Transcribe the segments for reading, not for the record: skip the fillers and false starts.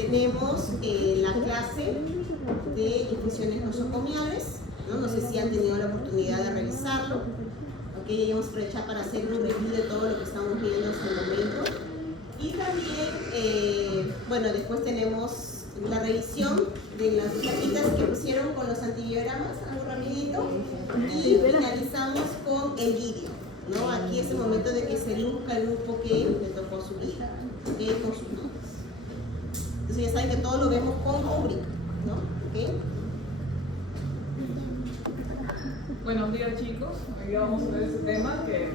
Tenemos la clase de infecciones nosocomiales, ¿no? No sé si han tenido la oportunidad de revisarlo. Okay, ya vamos a aprovechar para hacer un review de todo lo que estamos viendo hasta el momento. Y también, bueno, después tenemos la revisión de las plaquitas que pusieron con los antibiogramas, algo rapidito. Y finalizamos con el vídeo, ¿no? Aquí es el momento de que se luzca el grupo que le tocó su vida, ¿okay? Con sus nombres. Entonces ya saben que todo lo vemos con rúbrica, ¿no? ¿Okay? Buenos días, chicos. Hoy vamos a ver este tema, que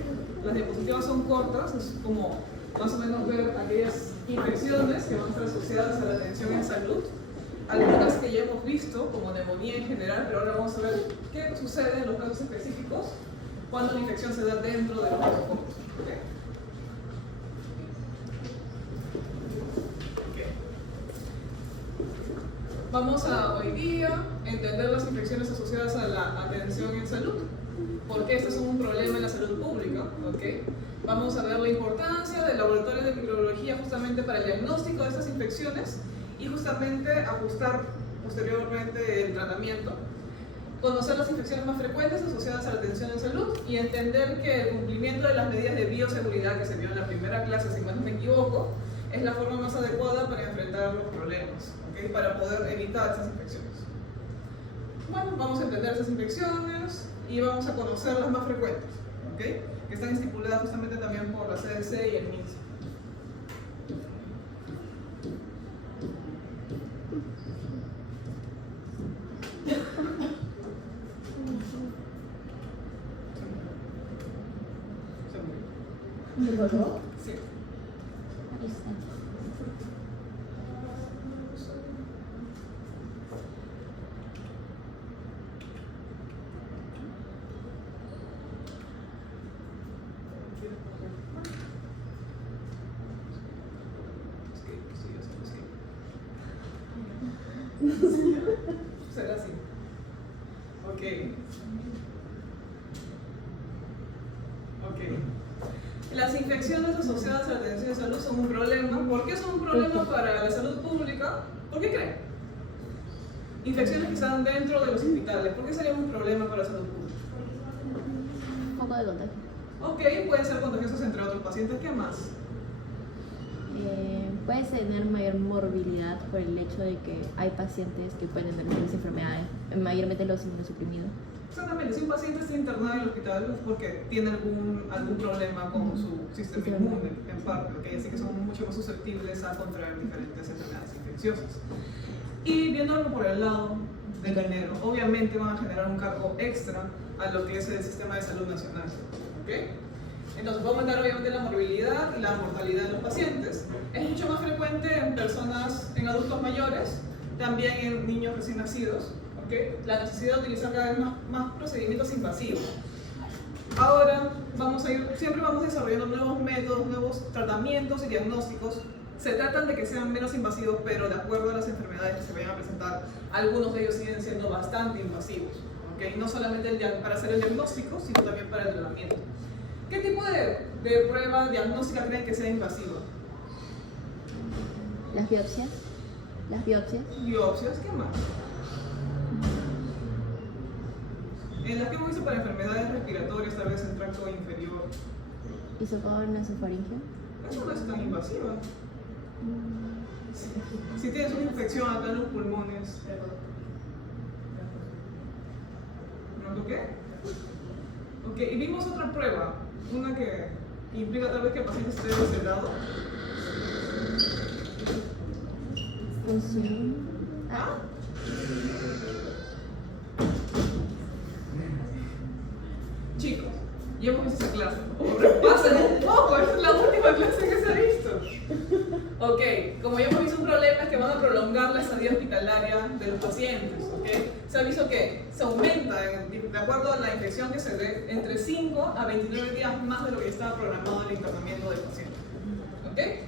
las diapositivas son cortas, es como más o menos ver aquellas infecciones que van a estar asociadas a la atención en salud, algunas que ya hemos visto, como neumonía en general, pero ahora vamos a ver qué sucede en los casos específicos cuando la infección se da dentro de los protocolos. ¿Okay? Vamos a hoy día entender las infecciones asociadas a la atención en salud, porque este es un problema en la salud pública. ¿Okay? Vamos a ver la importancia del laboratorio de microbiología justamente para el diagnóstico de estas infecciones y justamente ajustar posteriormente el tratamiento. Conocer las infecciones más frecuentes asociadas a la atención en salud y entender que el cumplimiento de las medidas de bioseguridad que se vio en la primera clase, si mal no me equivoco, es la forma más adecuada para enfrentar los problemas, ¿okay? Para poder evitar esas infecciones. Bueno, vamos a entender esas infecciones y vamos a conocer las más frecuentes, ¿okay? Que están estipuladas justamente también por la CDC y el MINSA. Sí. Será así. Ok. Las infecciones asociadas a la atención de salud son un problema. ¿Por qué son un problema para la salud pública? ¿Por qué creen? Infecciones que están dentro de los hospitales. ¿Por qué serían un problema para la salud pública? Un poco de contagio. Ok, pueden ser contagiosos entre otros pacientes. ¿Qué más? Puedes tener mayor morbilidad por el hecho de que hay pacientes que pueden tener diferentes enfermedades, mayormente los inmunosuprimidos. Exactamente, si un paciente está internado en el hospital es porque tiene algún problema con su sistema inmune, en parte, ¿okay? Así que son mucho más susceptibles a contraer diferentes enfermedades infecciosas. Y viéndolo por el lado del dinero, obviamente van a generar un cargo extra a lo que es el sistema de salud nacional. ¿Okay? Entonces, va a aumentar obviamente la morbilidad y la mortalidad de los pacientes. Es mucho más frecuente en personas, en adultos mayores, también en niños recién nacidos. ¿Okay? La necesidad de utilizar cada vez más procedimientos invasivos. Ahora, siempre vamos desarrollando nuevos métodos, nuevos tratamientos y diagnósticos. Se tratan de que sean menos invasivos, pero de acuerdo a las enfermedades que se vayan a presentar, algunos de ellos siguen siendo bastante invasivos. ¿Okay? No solamente para hacer el diagnóstico, sino también para el tratamiento. ¿Qué tipo de prueba diagnóstica creen que sea invasiva? Las biopsias. Biopsias, ¿qué más? En las que hemos visto para enfermedades respiratorias, tal vez en tracto inferior. Hisopado nasofaringeo. Eso no es tan invasiva. Si tienes una infección acá en los pulmones. ¿No lo qué? Ok, y vimos otra prueba, una que implica tal vez que el paciente esté sedado. Función. ¿Ah? Chicos, ya hemos visto esa clase. Repasen un poco, esta es la última clase que se ha visto. Ok, como ya hemos visto, un problema es que van a prolongar la estadía hospitalaria de los pacientes. ¿Okay? Se ha visto que se aumenta, de acuerdo a la infección que se ve, entre 5 a 29 días más de lo que estaba programado el internamiento del paciente. ¿Okay?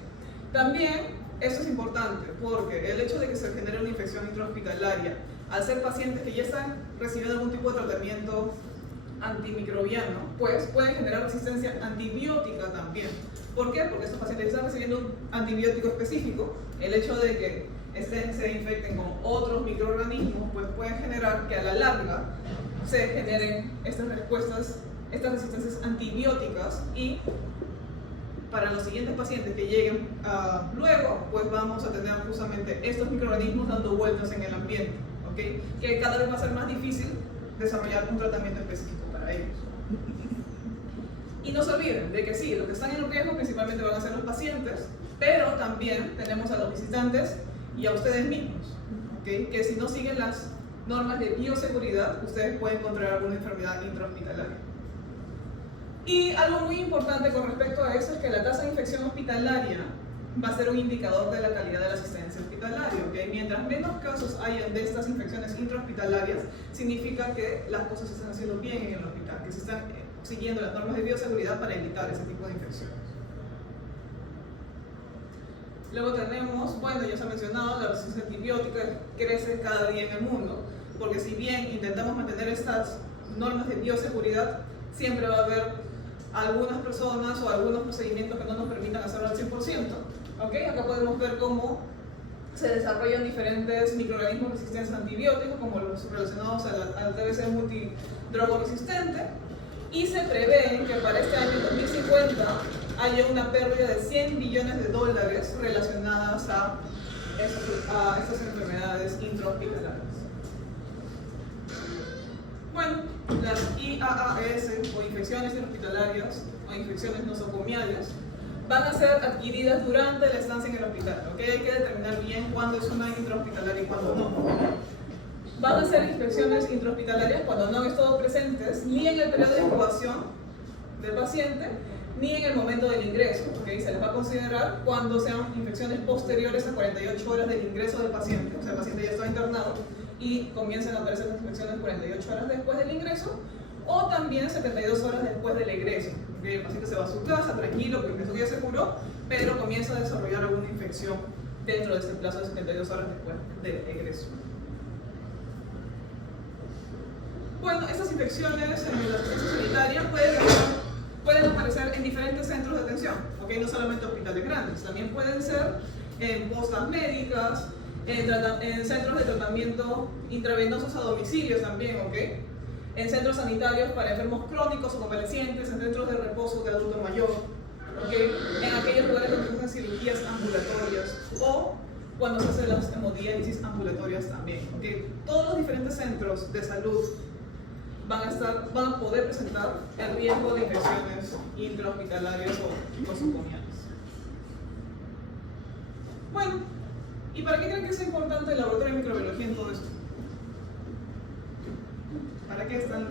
También, eso es importante, porque el hecho de que se genere una infección intrahospitalaria, al ser pacientes que ya están recibiendo algún tipo de tratamiento antimicrobiano, pues pueden generar resistencia antibiótica también. ¿Por qué? Porque estos pacientes están recibiendo un antibiótico específico. El hecho de que se infecten con otros microorganismos, pues puede generar que a la larga se generen estas respuestas, estas resistencias antibióticas, y para los siguientes pacientes que lleguen luego, pues vamos a tener justamente estos microorganismos dando vueltas en el ambiente, ¿okay? Que cada vez va a ser más difícil desarrollar un tratamiento específico para ellos. Y no se olviden de que sí, los que están en riesgo principalmente van a ser los pacientes, pero también tenemos a los visitantes y a ustedes mismos, ¿okay? Que si no siguen las normas de bioseguridad, ustedes pueden contraer alguna enfermedad intrahospitalaria. Y algo muy importante con respecto a eso es que la tasa de infección hospitalaria va a ser un indicador de la calidad de la asistencia hospitalaria, ¿okay? Mientras menos casos hayan de estas infecciones intrahospitalarias, significa que las cosas se están haciendo bien en el hospital, que se están siguiendo las normas de bioseguridad para evitar ese tipo de infecciones. Luego tenemos, bueno, ya se ha mencionado, la resistencia antibiótica crece cada día en el mundo, porque si bien intentamos mantener estas normas de bioseguridad, siempre va a haber algunas personas o algunos procedimientos que no nos permitan hacerlo al 100%. ¿Okay? Acá podemos ver cómo se desarrollan diferentes microorganismos resistentes a antibióticos, como los relacionados al TBC multidrogoresistente, y se prevé que para este año 2050 haya una pérdida de $100 billones relacionadas a estas enfermedades intrahospitalarias. Bueno, las IAAS o infecciones intrahospitalarias o infecciones nosocomiales van a ser adquiridas durante la estancia en el hospital, ¿okay? Hay que determinar bien cuándo es una intrahospitalaria y cuándo no. Van a ser infecciones intrahospitalarias cuando no han estado presentes ni en el periodo de incubación del paciente ni en el momento del ingreso, ¿okay? Se les va a considerar cuando sean infecciones posteriores a 48 horas del ingreso del paciente, o sea, el paciente ya está internado y comienzan a aparecer las infecciones 48 horas después del ingreso, o también 72 horas después del egreso. ¿Okay? El paciente se va a su casa tranquilo, porque eso ya se curó, pero comienza a desarrollar alguna infección dentro de este plazo de 72 horas después del egreso. Bueno, estas infecciones en la asistencia sanitaria pueden aparecer en diferentes centros de atención, ¿okay? No solamente hospitales grandes, también pueden ser en postas médicas, en centros de tratamiento intravenosos a domicilio también, ¿okay? En centros sanitarios para enfermos crónicos o convalecientes, en centros de reposo de adulto mayor, ¿okay? En aquellos lugares donde se hacen cirugías ambulatorias o cuando se hacen las hemodiálisis ambulatorias también, ¿okay? Todos los diferentes centros de salud van a poder presentar el riesgo de infecciones intrahospitalarias o nosocomiales. Bueno, ¿y para qué creen que es importante el laboratorio de microbiología en todo esto? ¿Para qué están?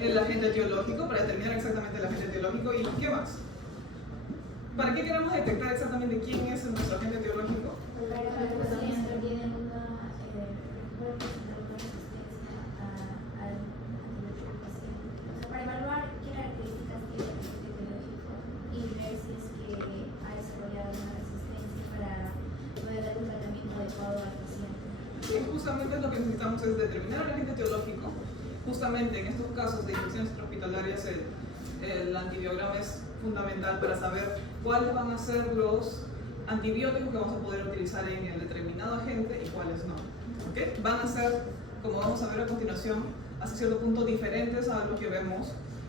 El agente etiológico, para determinar exactamente el agente etiológico. ¿Y qué más? ¿Para qué queremos detectar exactamente quién es nuestro agente etiológico? Para evaluar qué características tiene el agente etiológico y ver si es que ha desarrollado una resistencia para poder dar un tratamiento adecuado al paciente. Sí, justamente lo que necesitamos es determinar el agente etiológico. Justamente en estos casos de infecciones intrahospitalarias el antibiograma es fundamental para saber cuáles van a ser los antibióticos que vamos a poder utilizar en el determinado agente y cuáles no. ¿Okay? Van a ser, como vamos a ver a continuación, hasta cierto punto diferentes a lo que vemos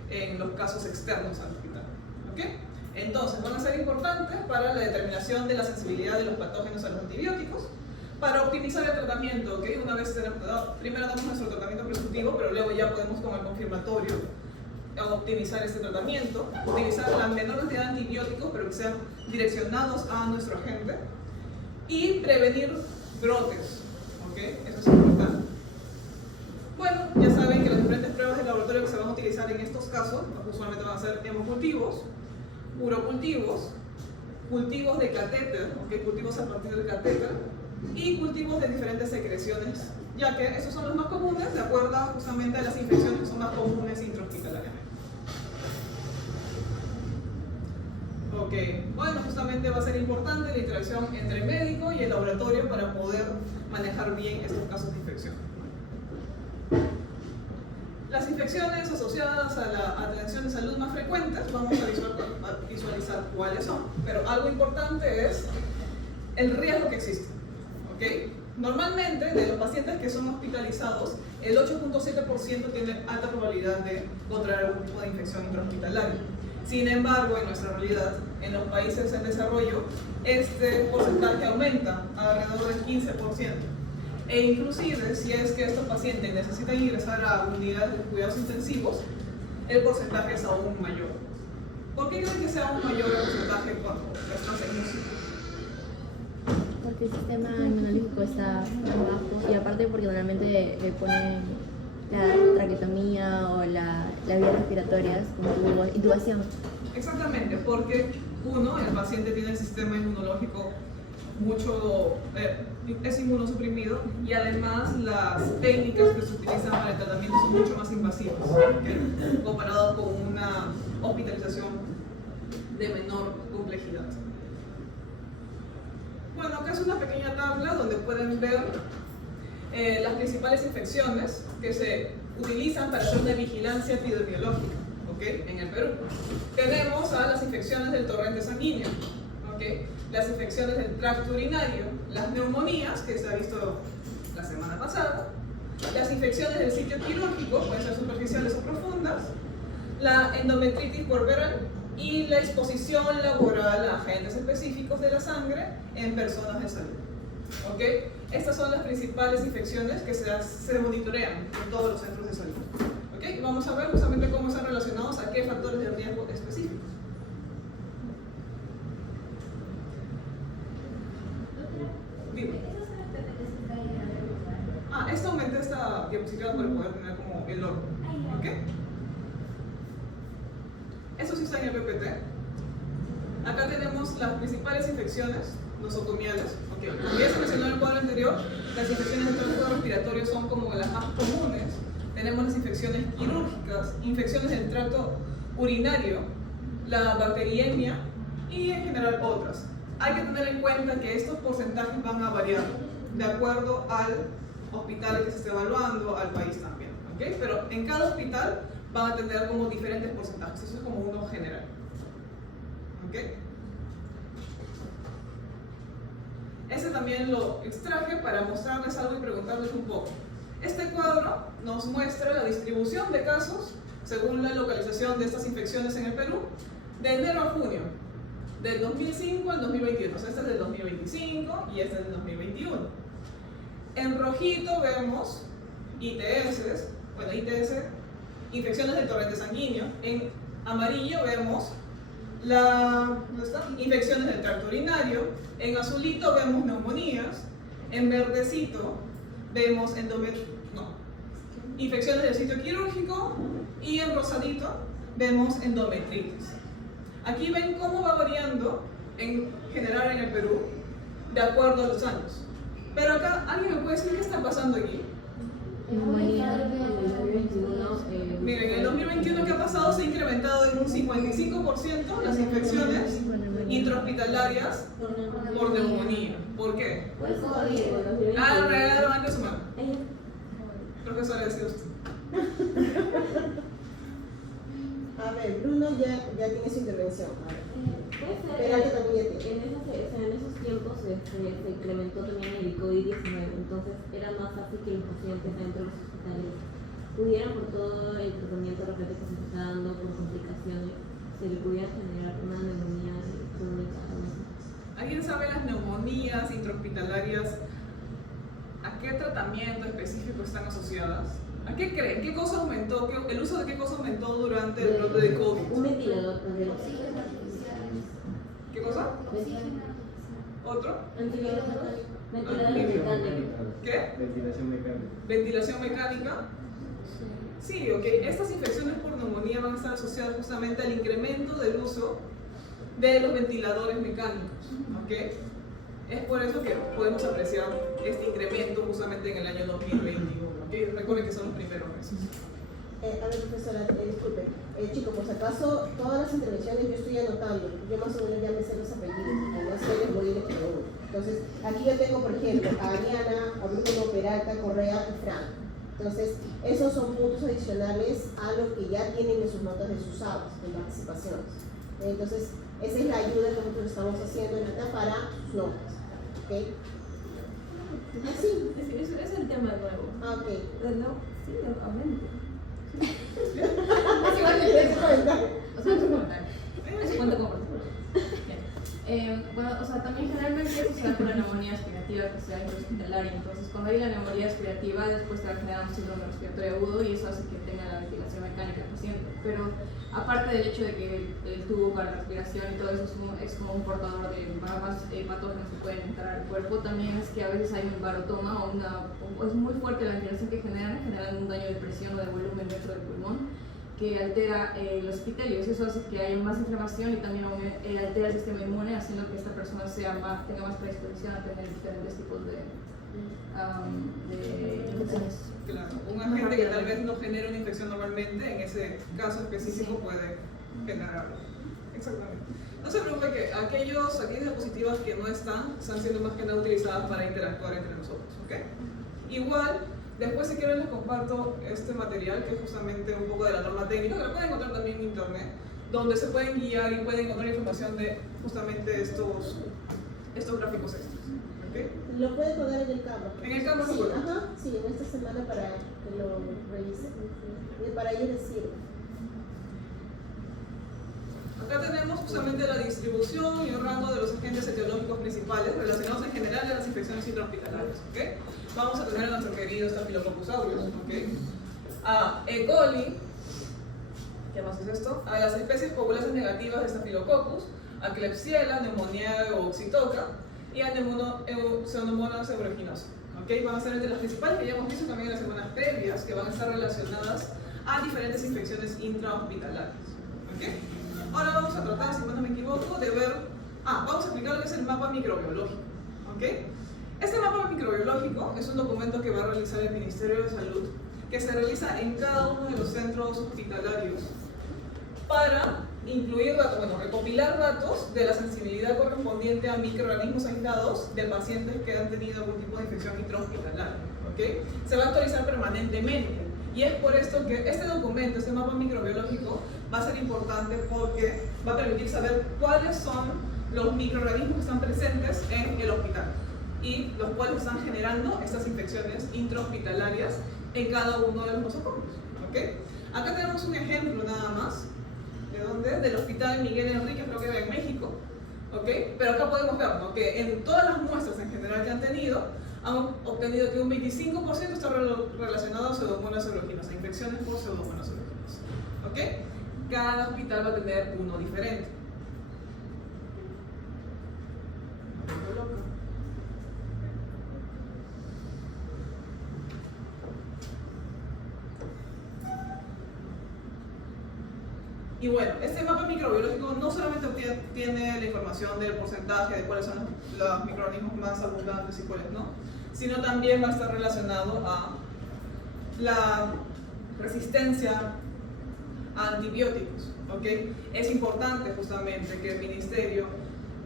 en los casos externos al hospital. ¿Okay? Entonces, van a ser importantes para la determinación de la sensibilidad de los patógenos a los antibióticos, para optimizar el tratamiento. ¿Okay? Una vez primero damos nuestro tratamiento presuntivo, pero luego ya podemos con el confirmatorio optimizar este tratamiento, utilizar la menor cantidad de antibióticos, pero que sean direccionados a nuestro agente, y prevenir brotes. ¿Okay? Eso es importante. Bueno, ya saben que las diferentes pruebas de laboratorio que se van a utilizar en estos casos, usualmente van a ser hemocultivos, urocultivos, cultivos de catéter, ¿okay? Cultivos a partir del catéter, y cultivos de diferentes secreciones, ya que esos son los más comunes, de acuerdo justamente a las infecciones que son más comunes intrahospitalariamente. Ok, bueno, justamente va a ser importante la interacción entre el médico y el laboratorio para poder manejar bien estos casos de infección. Las infecciones asociadas a la atención de salud más frecuentes, vamos a visualizar cuáles son, pero algo importante es el riesgo que existe. ¿Okay? Normalmente, de los pacientes que son hospitalizados, el 8.7% tiene alta probabilidad de contraer algún tipo de infección intrahospitalaria. Sin embargo, en nuestra realidad, en los países en desarrollo, este porcentaje aumenta a alrededor del 15%. E inclusive, si es que estos pacientes necesitan ingresar a unidades de cuidados intensivos, el porcentaje es aún mayor. ¿Por qué creen que sea aún mayor el porcentaje cuando están en UCI? Porque el sistema inmunológico está bajo y aparte porque normalmente le ponen la traqueotomía o las vías respiratorias como intubación. Exactamente, porque uno, el paciente tiene el sistema inmunológico mucho, es inmunosuprimido y además las técnicas que se utilizan para el tratamiento son mucho más invasivas, ¿okay? Comparado con una hospitalización de menor complejidad. Bueno, acá es una pequeña tabla donde pueden ver las principales infecciones que se utilizan para hacer una vigilancia epidemiológica, ¿okay? En el Perú. Tenemos a las infecciones del torrente sanguíneo, ¿okay? Las infecciones del tracto urinario, las neumonías, que se ha visto la semana pasada, las infecciones del sitio quirúrgico, pueden ser superficiales o profundas, la endometritis puerperal y la exposición laboral a agentes específicos de la sangre en personas de salud. ¿Okay? Estas son las principales infecciones que se monitorean en todos los centros de salud. ¿Okay? Vamos a ver justamente cómo están relacionados a qué factores de riesgo específicos. Esto aumenté esta diapositiva para poder tener como el orden. ¿Okay? Eso sí está en el PPT. Acá tenemos las principales infecciones nosocomiales. Okay. Como ya se mencionó en el cuadro anterior, las infecciones del tracto respiratorio son como las más comunes. Tenemos las infecciones quirúrgicas, infecciones del tracto urinario, la bacteriemia y en general otras. Hay que tener en cuenta que estos porcentajes van a variar de acuerdo al hospital que se esté evaluando, al país también. ¿Okay? Pero en cada hospital van a tener como diferentes porcentajes. Eso es como uno general. ¿Okay? Ese también lo extraje para mostrarles algo y preguntarles un poco. Este cuadro nos muestra la distribución de casos según la localización de estas infecciones en el Perú de enero a junio, del 2005 al 2021. Este es del 2025 y este es del 2021. En rojito vemos ITS, infecciones del torrente sanguíneo. En amarillo vemos infecciones del tracto urinario. En azulito vemos neumonías. En verdecito vemos infecciones del sitio quirúrgico. Y en rosadito vemos endometritis. Aquí ven cómo va variando en general en el Perú de acuerdo a los años. Pero acá, ¿alguien me puede decir qué está pasando aquí? Miren, en el 2021 que ha pasado se ha incrementado en un 55% las infecciones intrahospitalarias por neumonía. ¿Por qué? Levante su mano. Profesora, decía usted. A ver, Bruno ya tiene su intervención. Espérate también ya tiene. En esos tiempos se incrementó también el COVID-19, entonces era más fácil que los pacientes dentro de los hospitales pudieran, por todo el tratamiento rápido que se está dando, por complicaciones, se le pudiera generar una neumonía crónica. ¿Alguien sabe las neumonías intrahospitalarias? ¿A qué tratamiento específico están asociadas? ¿A qué creen? ¿Qué cosa aumentó? ¿El uso de qué cosa aumentó durante el brote de COVID? Un ventilador, ¿Qué cosa? ¿Otro? ventilador mecánico. ¿Qué? Ventilación mecánica. ¿Ventilación mecánica? Sí, ok. Estas infecciones por neumonía van a estar asociadas justamente al incremento del uso de los ventiladores mecánicos. ¿Ok? Es por eso que podemos apreciar este incremento justamente en el año 2021. ¿Ok? Recuerden que son los primeros meses. A ver, profesora, disculpe. Chico, por si acaso, todas las intervenciones yo estoy anotando. Yo más o menos ya me sé los apellidos, además sé los móviles cada uno. Entonces, aquí yo tengo, por ejemplo, a Ariana, a Bruno, Peralta, Correa y Frank. Entonces, esos son puntos adicionales a lo que ya tienen en sus notas de sus aulas, de participaciones. Entonces, esa es la ayuda que nosotros estamos haciendo ahorita para sus notas. ¿Ok? Así. Es el tema nuevo. Ah, ok. Sí, nuevamente. Es igual que ¿Quieres comentar? O sea, es un comentario. Es cuento como bueno, o sea, también generalmente eso se da por la neumonía aspirativa que se da intrahospitalaria. Entonces, cuando hay la neumonía aspirativa, después te va a generar un síndrome respiratorio agudo y eso hace que tenga la ventilación mecánica del paciente. Pero aparte del hecho de que el tubo para la respiración y todo eso es como un portador de más patógenos que pueden entrar al cuerpo, también es que a veces hay un barotoma o es muy fuerte la ventilación que generan un daño de presión o de volumen dentro del pulmón, que altera los epitelios y eso hace que haya más inflamación y también altera el sistema inmune, haciendo que esta persona tenga más predisposición a tener diferentes tipos de infecciones. Claro, un agente que tal vez no genera una infección normalmente, en ese caso específico puede generarlo. Exactamente. No se preocupe que aquellas diapositivas que no están siendo más que nada utilizadas para interactuar entre nosotros, ¿ok? Igual, después si quieren les comparto este material que es justamente un poco de la norma técnica, que lo pueden encontrar también en internet, donde se pueden guiar y pueden encontrar información de justamente estos gráficos extras. ¿Okay? Lo pueden poner en el Canva. En el Canva, sí, seguro. ajá, sí, en esta semana para que lo revisen. Y para ellos les sirve. Acá tenemos justamente la distribución y el rango de los agentes etiológicos principales relacionados en general a las infecciones intrahospitalarias. ¿Okay? Vamos a tener a nuestro querido Staphylococcus aureus, ¿okay? A E. coli, ¿qué más es esto? A las especies populares negativas de Staphylococcus, a Klebsiella, Pneumoniae oxytoca y a Pseudomonas aeruginosa. ¿Okay? Van a ser entre las principales que ya hemos visto también en las semanas previas, que van a estar relacionadas a diferentes infecciones intrahospitalarias. ¿Okay? Ahora vamos a tratar, si no me equivoco, de ver, vamos a explicar lo que es el mapa microbiológico. ¿Okay? Este mapa microbiológico es un documento que va a realizar el Ministerio de Salud, que se realiza en cada uno de los centros hospitalarios para incluir datos, recopilar datos de la sensibilidad correspondiente a microorganismos aislados de pacientes que han tenido algún tipo de infección intrahospitalaria. ¿Okay? Se va a actualizar permanentemente y es por esto que este documento, este mapa microbiológico, va a ser importante porque va a permitir saber cuáles son los microorganismos que están presentes en el hospital y los cuales están generando estas infecciones intrahospitalarias en cada uno de los nosocomios. ¿Okay? Acá tenemos un ejemplo nada más. ¿De dónde? Del Hospital Miguel Enríquez, creo que era en México. ¿Okay? Pero acá podemos ver, ¿no?, que en todas las muestras en general que han obtenido que un 25% está relacionado a Pseudomonas aeruginosa, infecciones por Pseudomonas aeruginosa. ¿Okay? Cada hospital va a tener uno diferente. Y bueno, este mapa microbiológico no solamente tiene la información del porcentaje de cuáles son los microorganismos más abundantes y cuáles no, sino también va a estar relacionado a la resistencia a antibióticos. ¿Okay? Es importante justamente que el Ministerio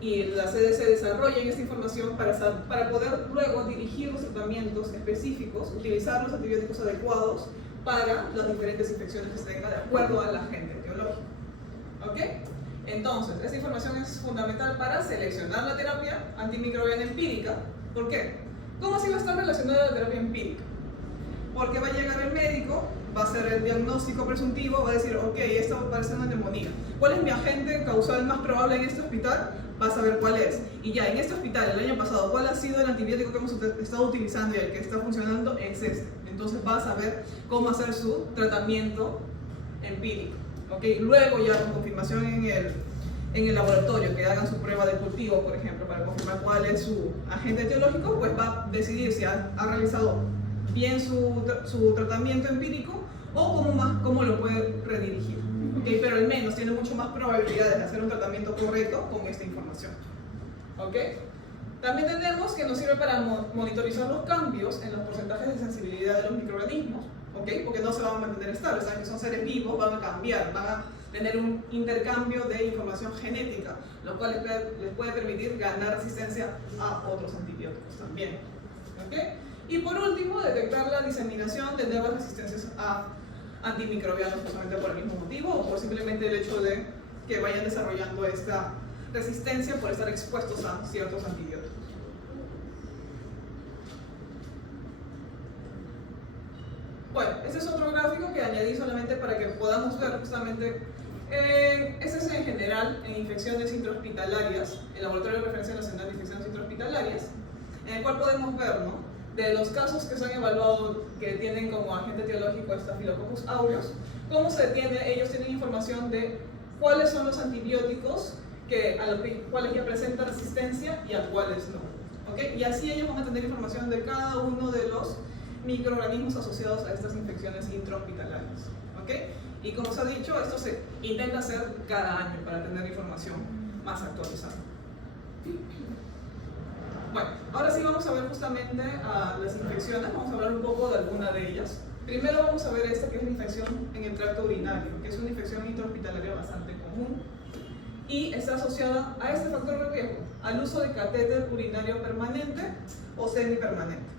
y la CDC desarrollen esta información para poder luego dirigir los tratamientos específicos, utilizar los antibióticos adecuados para las diferentes infecciones que se tengan de acuerdo al agente etiológico. ¿Ok? Entonces, esta información es fundamental para seleccionar la terapia antimicrobiana empírica. ¿Por qué? ¿Cómo así va a estar relacionada la terapia empírica? Porque va a llegar el médico, va a hacer el diagnóstico presuntivo, va a decir, ok, esto parece una neumonía. ¿Cuál es mi agente causal más probable en este hospital? Va a saber cuál es. Y ya, en este hospital, el año pasado, ¿cuál ha sido el antibiótico que hemos estado utilizando y el que está funcionando? Es este. Entonces va a saber cómo hacer su tratamiento empírico. ¿Okay? Luego ya con confirmación en el laboratorio, que hagan su prueba de cultivo, por ejemplo, para confirmar cuál es su agente etiológico, pues va a decidir si ha realizado bien su tratamiento empírico o cómo lo puede redirigir. ¿Okay? Pero al menos tiene mucho más probabilidades de hacer un tratamiento correcto con esta información. ¿Okay? También tenemos que nos sirve para monitorizar los cambios en los porcentajes de sensibilidad de los microorganismos. ¿Okay? Porque no se van a mantener estables, saben que son seres vivos, van a cambiar, van a tener un intercambio de información genética, lo cual les puede permitir ganar resistencia a otros antibióticos también. ¿Okay? Y por último, detectar la diseminación de nuevas resistencias a antimicrobianos, justamente por el mismo motivo o por simplemente el hecho de que vayan desarrollando esta resistencia por estar expuestos a ciertos antibióticos. Bueno, este es otro gráfico que añadí solamente para que podamos ver justamente, este es en general en infecciones intrahospitalarias, el Laboratorio de Referencia Nacional de Infecciones Intrahospitalarias, en el cual podemos ver, ¿no?, de los casos que se han evaluado que tienen como agente etiológico Staphylococcus aureus, cómo se tiene, ellos tienen información de cuáles son los antibióticos a los cuales ya presentan resistencia y a cuáles no. ¿Okay? Y así ellos van a tener información de cada uno de los microorganismos asociados a estas infecciones intrahospitalarias. ¿Okay? Y como se ha dicho, esto se intenta hacer cada año para tener información más actualizada. Bueno, ahora sí vamos a ver justamente a las infecciones, vamos a hablar un poco de alguna de ellas. Primero vamos a ver esta que es la infección en el tracto urinario, que es una infección intrahospitalaria bastante común y está asociada a este factor de riesgo, al uso de catéter urinario permanente o semipermanente.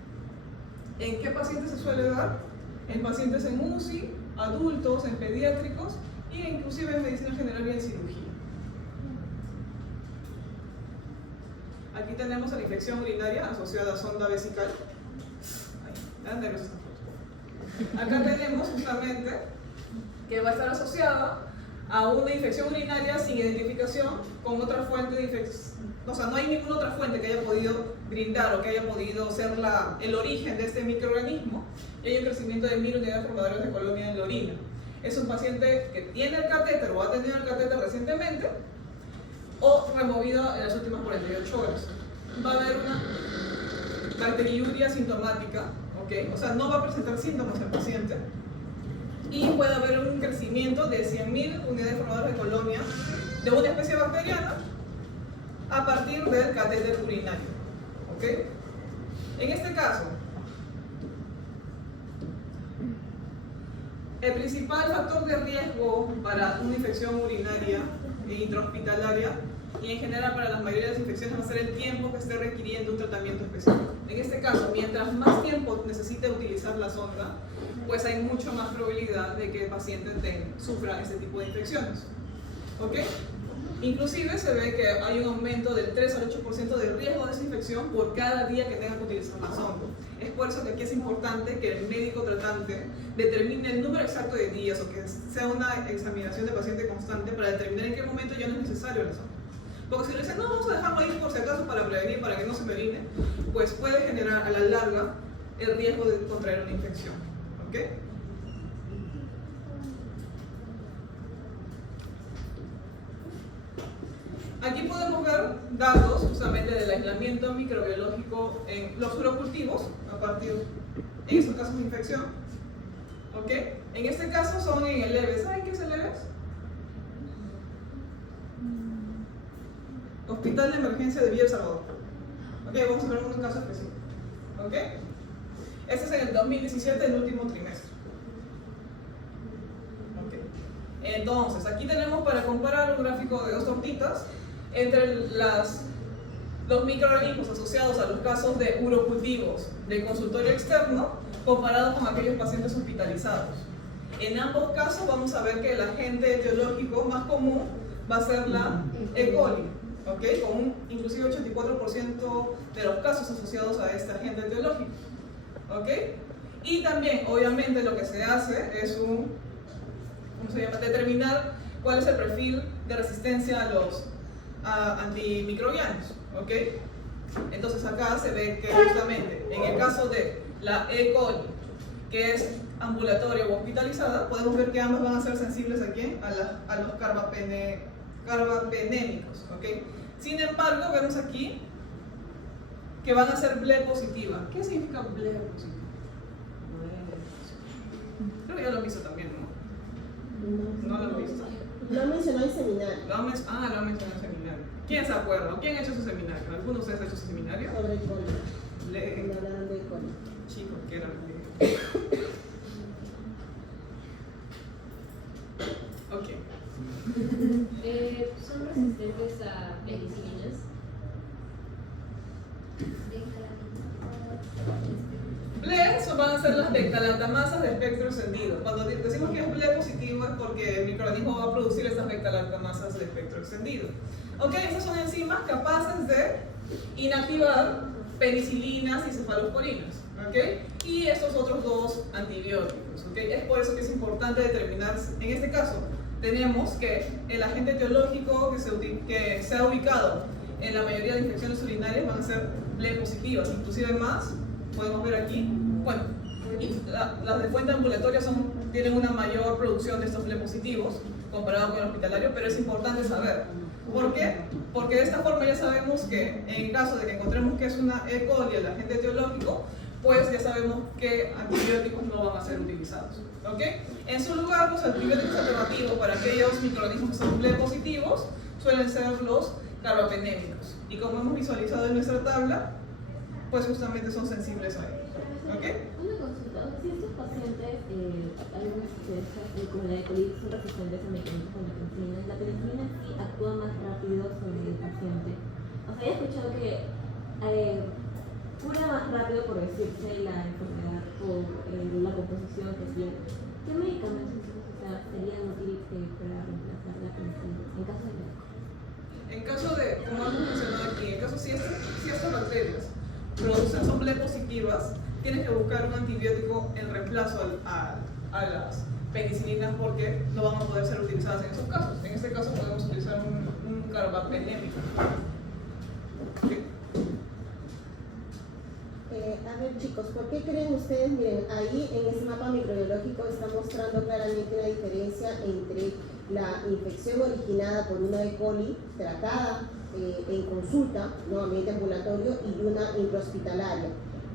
¿En qué pacientes se suele dar? En pacientes en UCI, adultos, en pediátricos e inclusive en medicina general y en cirugía. Aquí tenemos la infección urinaria asociada a sonda vesical. Acá tenemos justamente que va a estar asociada a una infección urinaria sin identificación con otra fuente de infección. O sea, no hay ninguna otra fuente que haya podido brindar o que haya podido ser el origen de este microorganismo. Y hay un crecimiento de 1000 unidades formadoras de colonia en la orina. Es un paciente que tiene el catéter o ha tenido el catéter recientemente o removido en las últimas 48 horas. Va a haber una bacteriuria sintomática, ¿okay? O sea, no va a presentar síntomas el paciente y puede haber un crecimiento de 100.000 unidades formadoras de colonia de una especie bacteriana a partir del catéter urinario, ¿okay? En este caso, el principal factor de riesgo para una infección urinaria intrahospitalaria y en general para la mayoría de las infecciones va a ser el tiempo que esté requiriendo un tratamiento específico. En este caso, mientras más tiempo necesite utilizar la sonda, pues hay mucho más probabilidad de que el paciente sufra este tipo de infecciones. ¿Ok? Inclusive se ve que hay un aumento del 3 al 8% del riesgo de esa infección por cada día que tenga que utilizar la sonda. Es por eso que aquí es importante que el médico tratante determine el número exacto de días o que sea una examinación de paciente constante para determinar en qué momento ya no es necesario la sonda. Porque si le dicen, no, vamos a dejarlo ahí por si acaso para prevenir, para que no se me orine, pues puede generar a la larga el riesgo de contraer una infección. ¿Ok? Aquí podemos ver datos justamente del aislamiento microbiológico en los urocultivos, a partir en estos casos de infección. ¿Ok? En este caso son en el EVES. ¿Saben qué es el EVES? Hospital de Emergencia de Villa El Salvador. Ok, vamos a ver un caso específico. ¿Ok? Este es en el 2017, el último trimestre. ¿Ok? Entonces, aquí tenemos para comparar un gráfico de dos tortitas entre los microorganismos asociados a los casos de urocultivos de consultorio externo comparados con aquellos pacientes hospitalizados. En ambos casos vamos a ver que el agente etiológico más común va a ser la E. coli, ¿okay? Con un inclusive 84% de los casos asociados a este agente etiológico. ¿Okay? Y también, obviamente, lo que se hace es determinar cuál es el perfil de resistencia a los antimicrobianos. ¿Okay? Entonces acá se ve que justamente en el caso de la E. coli, que es ambulatoria o hospitalizada, podemos ver que ambas van a ser sensibles a quién? A los carbapenémicos. ¿Okay? Sin embargo, vemos aquí que van a ser BLE positiva. ¿Qué significa BLE positiva? Creo que ya lo han visto también, ¿no? No lo han visto. Lo han mencionado en seminario. Lo han mencionado en seminario. ¿Quién se acuerda? ¿Quién ha hecho su seminario? ¿Alguno de ustedes ha hecho su seminario? Sobre el coli. BLE. Cuando hablaron de coli. Chicos, ¿qué era BLE? Ok. ¿Son resistentes a penicilinas? ser las beta-lactamasas de espectro extendido. Cuando decimos que es ble positivo es porque el microorganismo va a producir estas beta-lactamasas de espectro extendido. ¿Ok? Estas son enzimas capaces de inactivar penicilinas y cefalosporinas. ¿Ok? Y estos otros dos antibióticos. ¿Ok? Es por eso que es importante determinar, en este caso, tenemos que el agente etiológico que se ha ubicado en la mayoría de infecciones urinarias van a ser ble positivas, inclusive más, podemos ver aquí. Bueno, y las de fuente ambulatoria tienen una mayor producción de estos ble positivos comparado con el hospitalario, pero es importante saber. ¿Por qué? Porque de esta forma ya sabemos que en caso de que encontremos que es una E. coli el agente etiológico, pues ya sabemos que antibióticos no van a ser utilizados. ¿Ok? En su lugar, los antibióticos alternativos para aquellos microorganismos que son ble positivos suelen ser los carbapenémicos. Y como hemos visualizado en nuestra tabla, pues justamente son sensibles a ellos. ¿Ok? Una consulta, si estos pacientes, algunas sustancias como la E. coli son resistentes a medicamentos como la penicilina, la penicilina en sí actúa más rápido sobre el paciente. O sea, he escuchado que cura más rápido, por decirse, la enfermedad por la composición que tiene. ¿Qué medicamentos serían útiles para reemplazar la penicilina en caso de médico? En caso de, como hemos mencionado aquí, en caso si estas bacterias son ble positivas, tienes que buscar un antibiótico en reemplazo a las penicilinas porque no van a poder ser utilizadas en esos casos. En este caso podemos utilizar un carbapenémico. ¿Okay? A ver chicos, ¿por qué creen ustedes? Miren, ahí en ese mapa microbiológico está mostrando claramente una diferencia entre la infección originada por una E. coli tratada en consulta, ¿no? Ambiente ambulatorio, y una intrahospitalaria.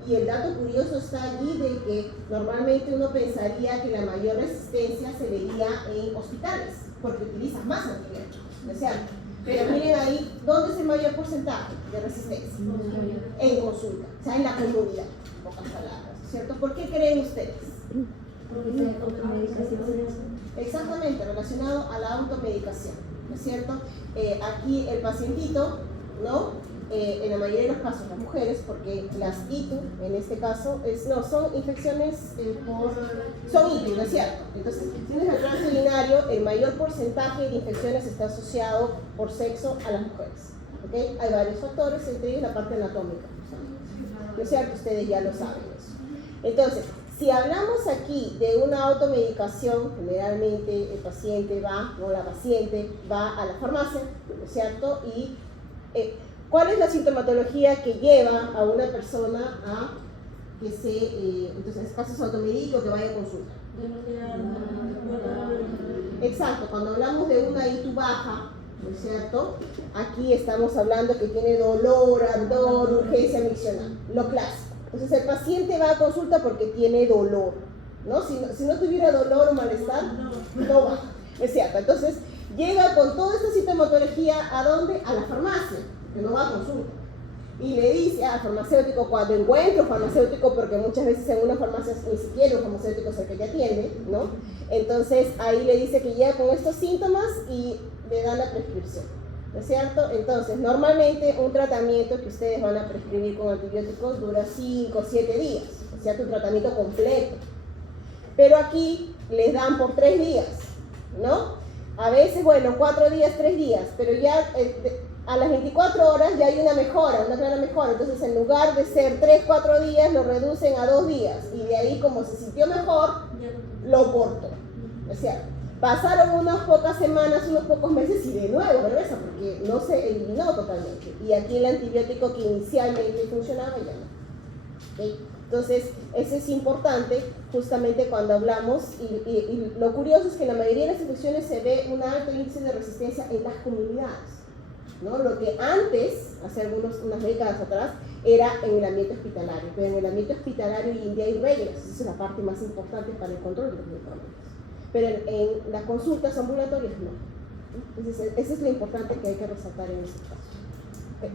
Y el dato curioso está allí de que normalmente uno pensaría que la mayor resistencia se vería en hospitales, porque utilizan más antibióticos, ¿no es cierto? Pero miren ahí, ¿dónde es el mayor porcentaje de resistencia? En consulta, o sea, en la comunidad, en pocas palabras, ¿cierto? ¿Por qué creen ustedes? Exactamente, relacionado a la automedicación, ¿no es cierto? Aquí el pacientito, ¿no? En la mayoría de los casos las mujeres, porque las ITU en este caso son infecciones son ITU, ¿no es cierto? Entonces, si es el tracto urinario, el mayor porcentaje de infecciones está asociado por sexo a las mujeres. ¿Okay? Hay varios factores, entre ellos la parte anatómica, ¿no es cierto? Ustedes ya lo saben eso. Entonces, si hablamos aquí de una automedicación, generalmente el paciente va, o la paciente va a la farmacia, ¿no es cierto? Y ¿cuál es la sintomatología que lleva a una persona a que entonces en este caso se automedique o que vaya a consulta? Exacto, cuando hablamos de una ITU baja, ¿no es cierto? Aquí estamos hablando que tiene dolor, ardor, urgencia miccional, lo clásico. Entonces el paciente va a consulta porque tiene dolor, ¿no? Si no tuviera dolor o malestar, no va, ¿es cierto? Entonces llega con toda esta sintomatología, ¿a dónde? A la farmacia, que no va a consulta. Y le dice al farmacéutico, cuando encuentra un farmacéutico, porque muchas veces en una farmacia ni siquiera un farmacéutico es el que te atiende, ¿no? Entonces ahí le dice que llega con estos síntomas y le da la prescripción, ¿no es cierto? Entonces normalmente un tratamiento que ustedes van a prescribir con antibióticos dura 5 o 7 días, o sea, tu tratamiento completo. Pero aquí les dan por 3 días, ¿no? A veces, bueno, 4 días, 3 días, pero ya a las 24 horas ya hay una mejora, una clara mejora. Entonces, en lugar de ser 3, 4 días, lo reducen a 2 días. Y de ahí, como se sintió mejor, lo cortó. ¿No es cierto? Pasaron unas pocas semanas, unos pocos meses y de nuevo regresa, porque no se eliminó totalmente. Y aquí el antibiótico que inicialmente funcionaba ya no. ¿Okay? Entonces, eso es importante justamente cuando hablamos, y lo curioso es que en la mayoría de las infecciones se ve un alto índice de resistencia en las comunidades, ¿no? Lo que antes, hace unas décadas atrás, era en el ambiente hospitalario, pero en el ambiente hospitalario hoy en día hay reglas, esa es la parte más importante para el control de los medicamentos. Pero en las consultas ambulatorias no. Entonces, eso es lo importante que hay que resaltar en este caso. Okay.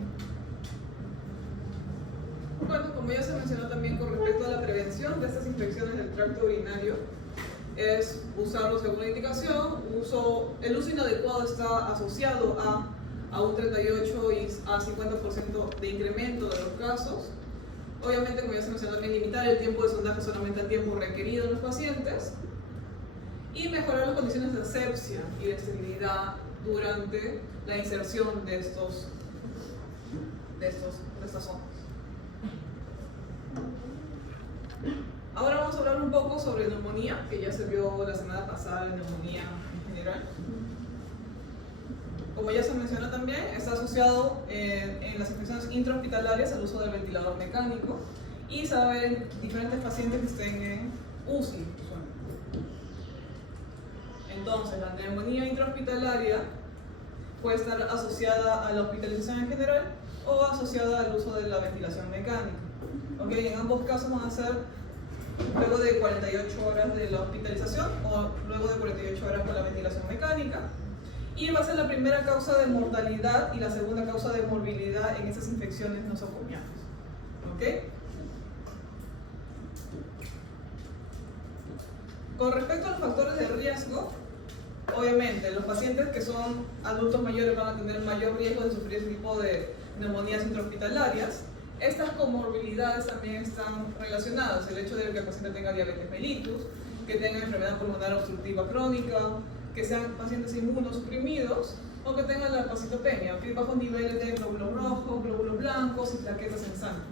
Bueno, como ya se mencionó también con respecto a la prevención de estas infecciones del tracto urinario, es usarlo según la indicación. El uso inadecuado está asociado a un 38 y a 50% de incremento de los casos. Obviamente, como ya se mencionó, también limitar el tiempo de sondaje solamente al tiempo requerido en los pacientes y mejorar las condiciones de asepsia y de esterilidad durante la inserción de estas zonas. Ahora vamos a hablar un poco sobre neumonía, que ya se vio la semana pasada, la neumonía en general. Como ya se mencionó también, está asociado en las infecciones intrahospitalarias al uso del ventilador mecánico y se va a ver en diferentes pacientes que estén en UCI. Entonces, la neumonía intrahospitalaria puede estar asociada a la hospitalización en general o asociada al uso de la ventilación mecánica. ¿Okay? En ambos casos van a ser luego de 48 horas de la hospitalización o luego de 48 horas con la ventilación mecánica. Y va a ser la primera causa de mortalidad y la segunda causa de morbilidad en esas infecciones nosocomiales. ¿Okay? Con respecto a los factores de riesgo, obviamente los pacientes que son adultos mayores van a tener mayor riesgo de sufrir ese tipo de neumonías intrahospitalarias. Estas comorbilidades también están relacionadas, el hecho de que el paciente tenga diabetes mellitus, que tenga enfermedad pulmonar obstructiva crónica, que sean pacientes inmunosuprimidos o que tengan la pancitopenia, bajos niveles de glóbulos rojos, glóbulos blancos y plaquetas en sangre.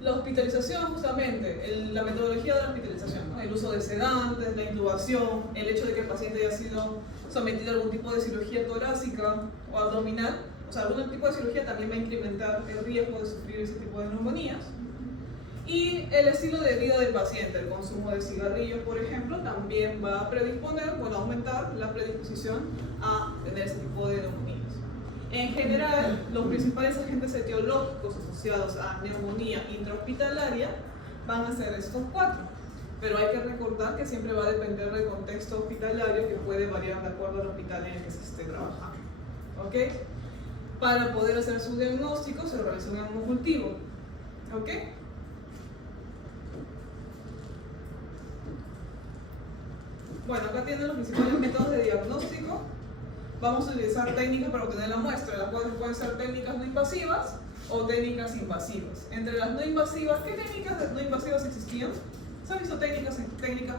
La hospitalización, justamente, la metodología de la hospitalización, ¿no? El uso de sedantes, la intubación, el hecho de que el paciente haya sido sometido a algún tipo de cirugía torácica o abdominal, o sea, algún tipo de cirugía también va a incrementar el riesgo de sufrir ese tipo de neumonías. Y el estilo de vida del paciente, el consumo de cigarrillos, por ejemplo, también va a predisponer, bueno, aumentar la predisposición a tener ese tipo de neumonías. En general, los principales agentes etiológicos asociados a neumonía intrahospitalaria van a ser estos 4. Pero hay que recordar que siempre va a depender del contexto hospitalario, que puede variar de acuerdo al hospital en el que se esté trabajando. ¿Ok? Para poder hacer su diagnóstico se realiza un hemocultivo. ¿Ok? Bueno, acá tienen los principales métodos de diagnóstico. Vamos a utilizar técnicas para obtener la muestra, las cuales pueden ser técnicas no invasivas o técnicas invasivas. Entre las no invasivas, ¿qué técnicas no invasivas existían? ¿Se han visto técnicas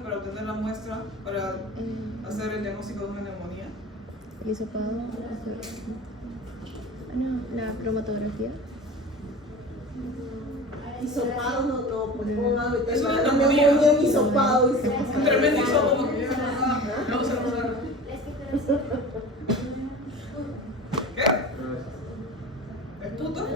para obtener la muestra para hacer el diagnóstico de una neumonía? El hisopado. No, la cromatografía. Hisopado, no, pues ¿cómo va a meter Es una una neumonía. neumonía en hisopado? Un tremendo hisopo que vamos a pasar. ¿Qué? ¿Estuto?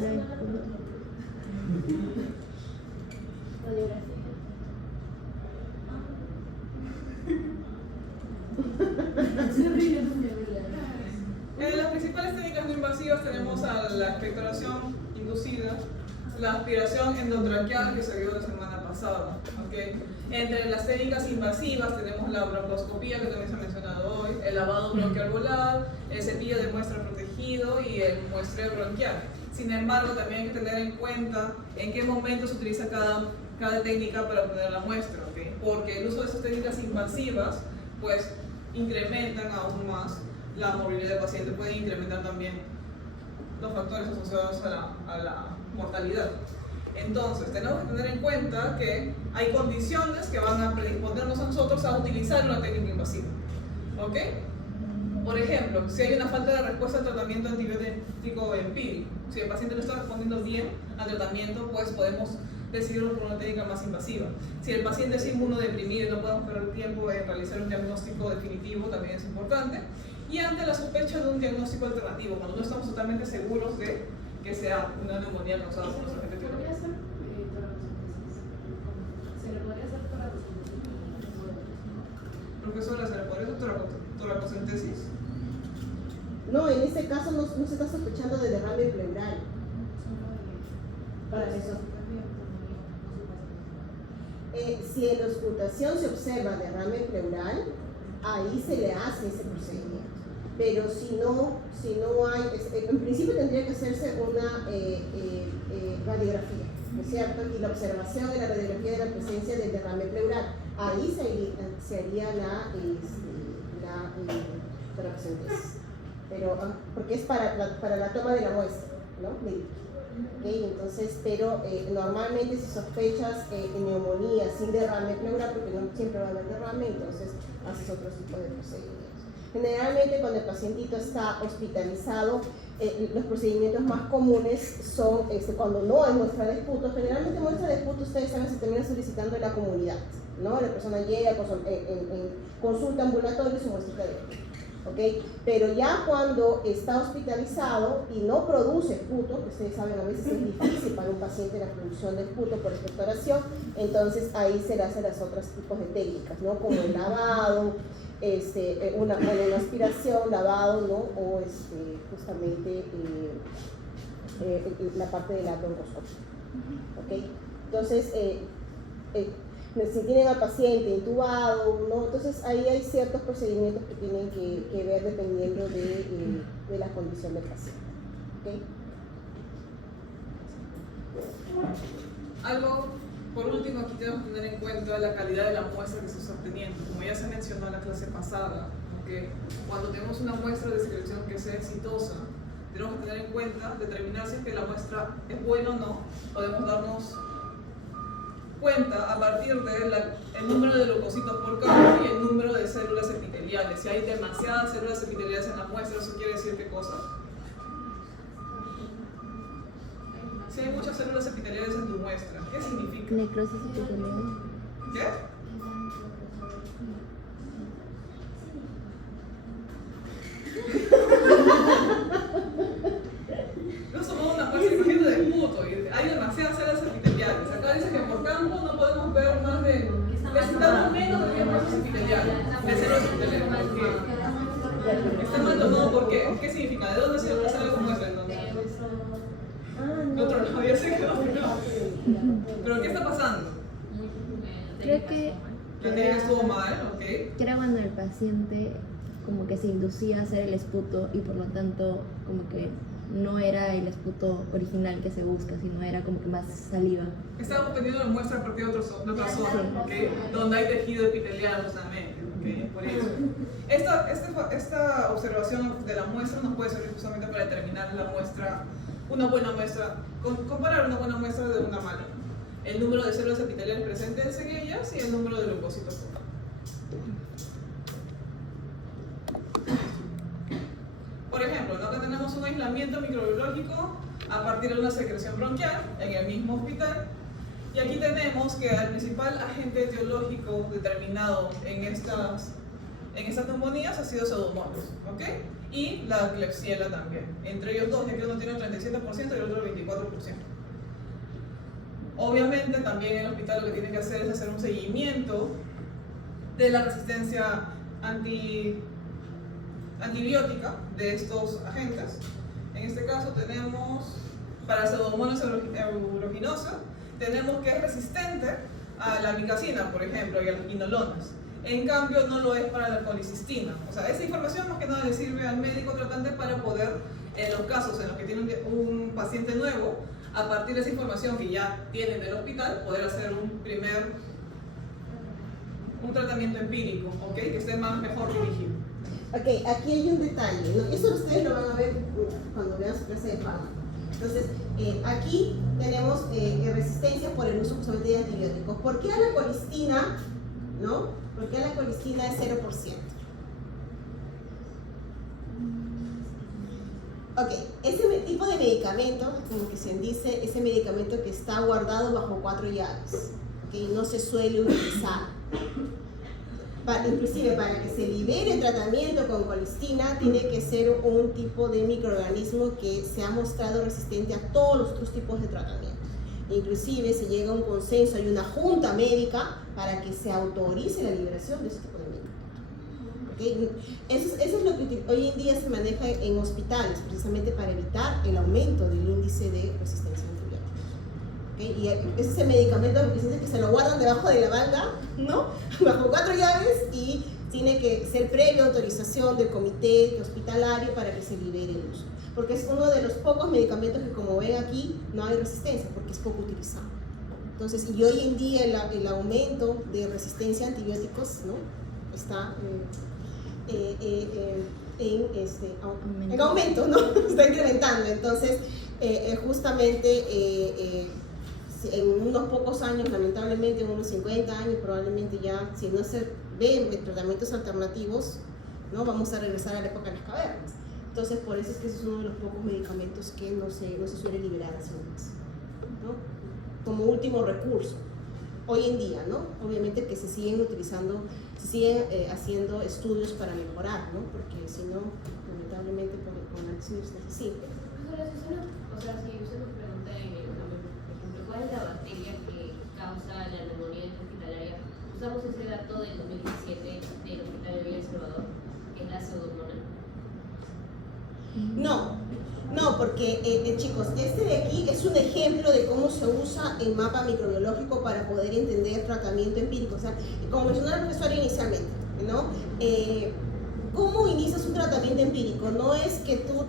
Las principales técnicas no invasivas tenemos a la expectoración inducida, la aspiración endotraqueal que se vio la semana pasada. ¿Okay? Entre las técnicas invasivas tenemos la broncoscopía, que también se ha mencionado hoy, el lavado bronquial volar, el cepillo de muestra protegido y el muestreo bronquial. Sin embargo, también hay que tener en cuenta en qué momento se utiliza cada técnica para obtener la muestra, ¿okay? Porque el uso de esas técnicas invasivas pues incrementan aún más la movilidad del paciente, pueden incrementar también los factores asociados a la mortalidad. Entonces, tenemos que tener en cuenta que hay condiciones que van a predisponernos a nosotros a utilizar una técnica invasiva. ¿Ok? Por ejemplo, si hay una falta de respuesta al tratamiento antibiótico empírico, si el paciente no está respondiendo bien al tratamiento, pues podemos decidirnos por una técnica más invasiva. Si el paciente es inmunodeprimido y no podemos perder tiempo en realizar un diagnóstico definitivo, también es importante. Y ante la sospecha de un diagnóstico alternativo, cuando no estamos totalmente seguros de que sea una neumonía causada por los agentes biológicos. ¿Se le podría hacer Profesora, ¿se le podría hacer toracocentesis? No, en este caso no se está sospechando de derrame pleural. Para eso. Si en la auscultación se observa derrame pleural, ahí se le hace ese procedimiento. Pero si no hay, en principio tendría que hacerse una radiografía, ¿no es cierto? Y la observación de la radiografía de la presencia del derrame pleural, ahí se haría la toracocentesis. Pero porque es para la toma de la muestra. ¿no? Médica. ¿Okay? Entonces, pero normalmente si sospechas neumonía sin derrame pleural, porque no siempre va a haber derrame, entonces haces otro tipo de procedimientos. Generalmente cuando el pacientito está hospitalizado, los procedimientos más comunes son cuando no hay muestra de esputo. Generalmente muestra de esputo, ustedes saben, se termina solicitando en la comunidad, ¿no? La persona llega en consulta ambulatoria y su muestra de esputo. ¿Okay? Pero ya cuando está hospitalizado y no produce esputo, que ustedes saben a veces es difícil para un paciente la producción de esputo por expectoración, entonces ahí se le hacen las otros tipos de técnicas, ¿no? Como el lavado, una aspiración, lavado, ¿no? O justamente la parte de la broncoscopia. ¿Okay? Entonces, si tienen al paciente intubado, ¿no? Entonces ahí hay ciertos procedimientos que tienen que ver dependiendo de la condición del paciente. ¿Okay? Algo, por último, aquí tenemos que tener en cuenta la calidad de la muestra que se está obteniendo. Como ya se mencionó en la clase pasada, ¿okay? Cuando tenemos una muestra de secreción que sea exitosa, tenemos que tener en cuenta, determinar si es que la muestra es buena o no. Podemos darnos cuenta a partir del número de leucocitos por campo y el número de células epiteliales. Si hay demasiadas células epiteliales en la muestra, ¿eso quiere decir qué cosa? Si hay muchas células epiteliales en tu muestra, ¿qué significa? Necrosis epitelial. ¿Qué? Nos tomamos una muestra, imagínate, de esputo y hay demasiadas células epiteliales. Acá dice que por campo no podemos ver más de... necesitamos menos de 10 muestras epiteliales, de células epiteliales. ¿Por qué? Está mal tomado, ¿por qué? ¿Qué significa? ¿De dónde sale esa muestra? De otro lado, ya sé que no. ¿Pero qué está pasando? Creo que La técnica estuvo mal, ¿ok? que era cuando el paciente como que se inducía a hacer el esputo y por lo tanto como que no era el esputo original que se busca, sino era como que más saliva. Estamos obteniendo la muestra a partir de otra zona, ¿okay? Donde hay tejido epitelial justamente, ¿okay? Por eso. Esta observación de la muestra nos puede servir justamente para determinar la muestra, una buena muestra, comparar una buena muestra de una mala. El número de células epiteliales presentes en ellas y el número de leucocitos por campo. Por ejemplo, acá tenemos un aislamiento microbiológico a partir de una secreción bronquial en el mismo hospital. Y aquí tenemos que el principal agente etiológico determinado en estas neumonías ha sido Pseudomonas, ¿ok? Y la Klebsiella también. Entre ellos dos, ya que uno tiene el 37% y el otro el 24%. Obviamente, también el hospital lo que tiene que hacer es hacer un seguimiento de la resistencia antibiótica de estos agentes. En este caso tenemos, para Pseudomonas aeruginosa, tenemos que es resistente a la amicacina, por ejemplo, y a las quinolonas. En cambio, no lo es para la colisistina. O sea, esa información más que nada le sirve al médico tratante para poder, en los casos en los que tiene un paciente nuevo, a partir de esa información que ya tienen del hospital, poder hacer un tratamiento empírico, ¿ok? Que esté mejor dirigido. Ok, aquí hay un detalle, ¿no? Eso ustedes lo van a ver cuando vean su clase de fármaco. Entonces, aquí tenemos resistencia por el uso justamente de antibióticos. ¿Por qué a la colistina, no? ¿Por qué a la colistina es 0%? Ok, ese tipo de medicamento, como que se dice, ese medicamento que está guardado bajo 4 llaves, ¿okay? No se suele utilizar. Inclusive para que se libere el tratamiento con colistina, tiene que ser un tipo de microorganismo que se ha mostrado resistente a todos los otros tipos de tratamientos. Inclusive se llega a un consenso, hay una junta médica para que se autorice la liberación de ese tipo de medicamentos. ¿Okay? Eso es lo que hoy en día se maneja en hospitales, precisamente para evitar el aumento del índice de resistencia a antibióticos. ¿Okay? Y ese es el medicamento que se lo guardan debajo de la manga, ¿no? Bajo 4 llaves, y tiene que ser previa autorización del comité hospitalario para que se libere el uso. Porque es uno de los pocos medicamentos que, como ven aquí, no hay resistencia porque es poco utilizado. Entonces, y hoy en día el aumento de resistencia a antibióticos, ¿no? Está en aumento, ¿no? Está incrementando. Entonces, Justamente en unos pocos años, lamentablemente, en unos 50 años probablemente ya, si no se ven tratamientos alternativos, ¿no? Vamos a regresar a la época de las cavernas. Entonces, por eso es que ese es uno de los pocos medicamentos que no se suele liberar así más, ¿no? Como último recurso. Hoy en día, ¿no? Obviamente que se siguen utilizando, se siguen haciendo estudios para mejorar, ¿no? Porque si no, lamentablemente con la acción es simple. O sea, si usted nos pregunta en el examen, por ejemplo, ¿cuál es la bacteria que causa la neumonía intrahospitalaria? Usamos ese dato del 2017 del Hospital de Villa El Salvador, que es la pseudomonas. No, porque chicos, este de aquí es un ejemplo de cómo se usa el mapa microbiológico para poder entender tratamiento empírico. O sea, como mencionó la profesora inicialmente, ¿no? ¿Cómo inicias un tratamiento empírico? No es que tú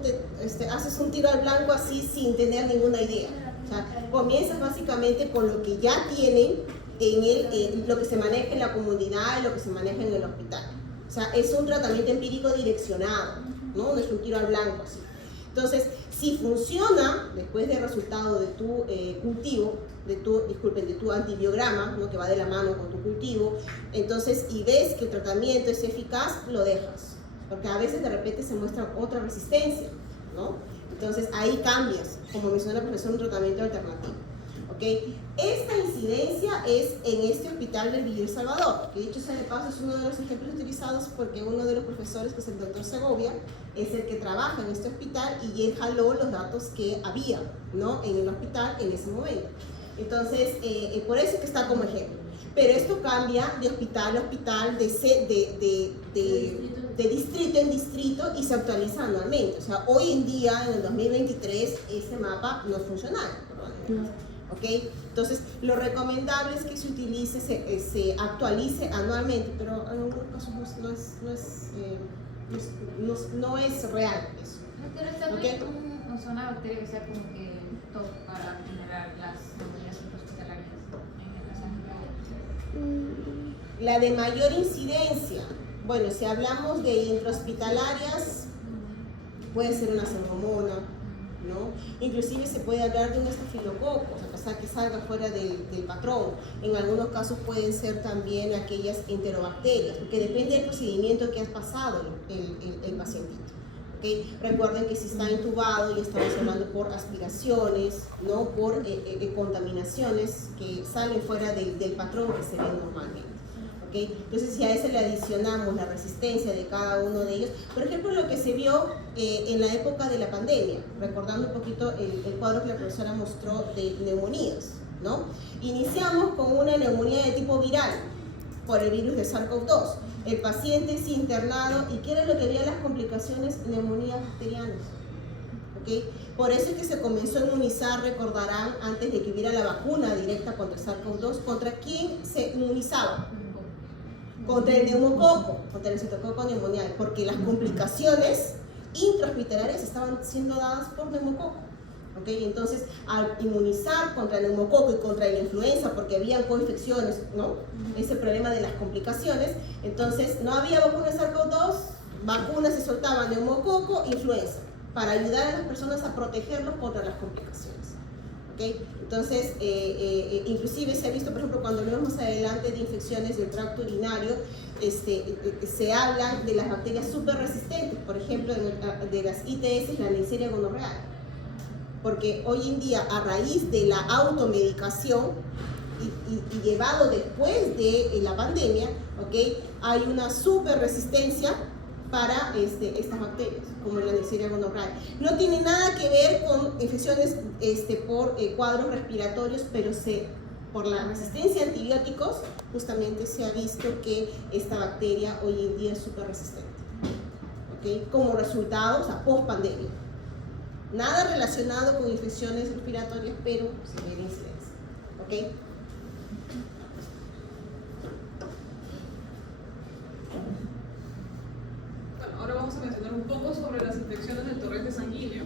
haces un tiro al blanco así sin tener ninguna idea. O sea, comienzas básicamente con lo que ya tienen en lo que se maneja en la comunidad y lo que se maneja en el hospital. O sea, es un tratamiento empírico direccionado, ¿no? No es un tiro al blanco así. Entonces, si funciona después del resultado de tu cultivo, de tu antibiograma, ¿no? Que va de la mano con tu cultivo, entonces, y ves que el tratamiento es eficaz, lo dejas. Porque a veces de repente se muestra otra resistencia, ¿no? Entonces, ahí cambias, como mencionó la profesora, un tratamiento alternativo. ¿Okay? Esta incidencia es en este hospital del Villa El Salvador, que dicho sea de paso es uno de los ejemplos utilizados porque uno de los profesores, que es el doctor Segovia, es el que trabaja en este hospital y él jaló los datos que había, ¿no? En el hospital en ese momento. Entonces, por eso es que está como ejemplo. Pero esto cambia de hospital a hospital, de distrito en distrito y se actualiza anualmente. O sea, hoy en día, en el 2023, este mapa no es funcional. ¿Okay? Entonces, lo recomendable es que se utilice, se actualice anualmente, pero en algunos casos no es real eso. Pero está ¿Okay? una bacteria que sea como que top para generar las neumonías intrahospitalarias en el caso. La de mayor incidencia, bueno, si hablamos de intrahospitalarias, puede ser una pseudomonas, ¿no? Inclusive se puede hablar de un estafilococo, a pesar que salga fuera del patrón. En algunos casos pueden ser también aquellas enterobacterias, porque depende del procedimiento que has pasado el pacientito. ¿Okay? Recuerden que si está intubado y estamos hablando por aspiraciones, ¿no? Por contaminaciones que salen fuera del patrón que se ven normalmente. ¿Okay? Entonces, si a ese le adicionamos la resistencia de cada uno de ellos, por ejemplo, lo que se vio en la época de la pandemia, recordando un poquito el cuadro que la profesora mostró de neumonías, ¿no? Iniciamos con una neumonía de tipo viral por el virus de SARS-CoV-2. El paciente es internado y ¿qué era lo que había las complicaciones? Neumonías bacterianas. ¿Okay? Por eso es que se comenzó a inmunizar, recordarán, antes de que hubiera la vacuna directa contra SARS-CoV-2. ¿Contra quién se inmunizaba? Contra el neumococo, contra el citococo neumonial, porque las complicaciones intrahospitalarias estaban siendo dadas por neumococo. ¿Okay? Entonces, al inmunizar contra el neumococo y contra la influenza, porque habían coinfecciones, ¿no? Ese problema de las complicaciones, entonces no había vacuna de SARS-CoV-2, vacunas se soltaban neumococo, influenza, para ayudar a las personas a protegerlos contra las complicaciones. ¿Okay? Entonces, inclusive se ha visto, por ejemplo, cuando vemos más adelante de infecciones del tracto urinario, se habla de las bacterias súper resistentes, por ejemplo, de las ITS, la Neisseria gonorrhoeae. Porque hoy en día, a raíz de la automedicación y llevado después de la pandemia, ¿okay? Hay una súper resistencia para estas bacterias, como la Neisseria gonorrhoeae. No tiene nada que ver con infecciones por cuadros respiratorios, pero por la resistencia a antibióticos, justamente se ha visto que esta bacteria hoy en día es súper resistente. ¿Okay? Como resultado, o sea, post-pandemia. Nada relacionado con infecciones respiratorias, pero se ve la incidencia. ¿Okay? Ahora vamos a mencionar un poco sobre las infecciones del torrente sanguíneo,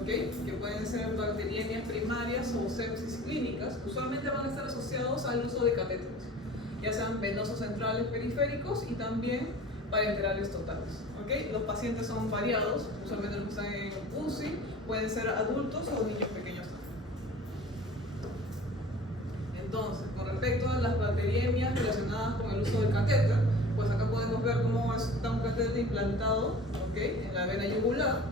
¿okay? Que pueden ser bacteriemias primarias o sepsis clínicas. Usualmente van a estar asociados al uso de catéteres, ya sean venosos centrales periféricos y también parenterales totales. ¿Okay? Los pacientes son variados, usualmente los que están en UCI pueden ser adultos o niños pequeños también. Entonces, con respecto a las bacteriemias relacionadas con el uso del catéter, pues acá podemos ver cómo está un catéter implantado, ¿okay?, en la vena yugular.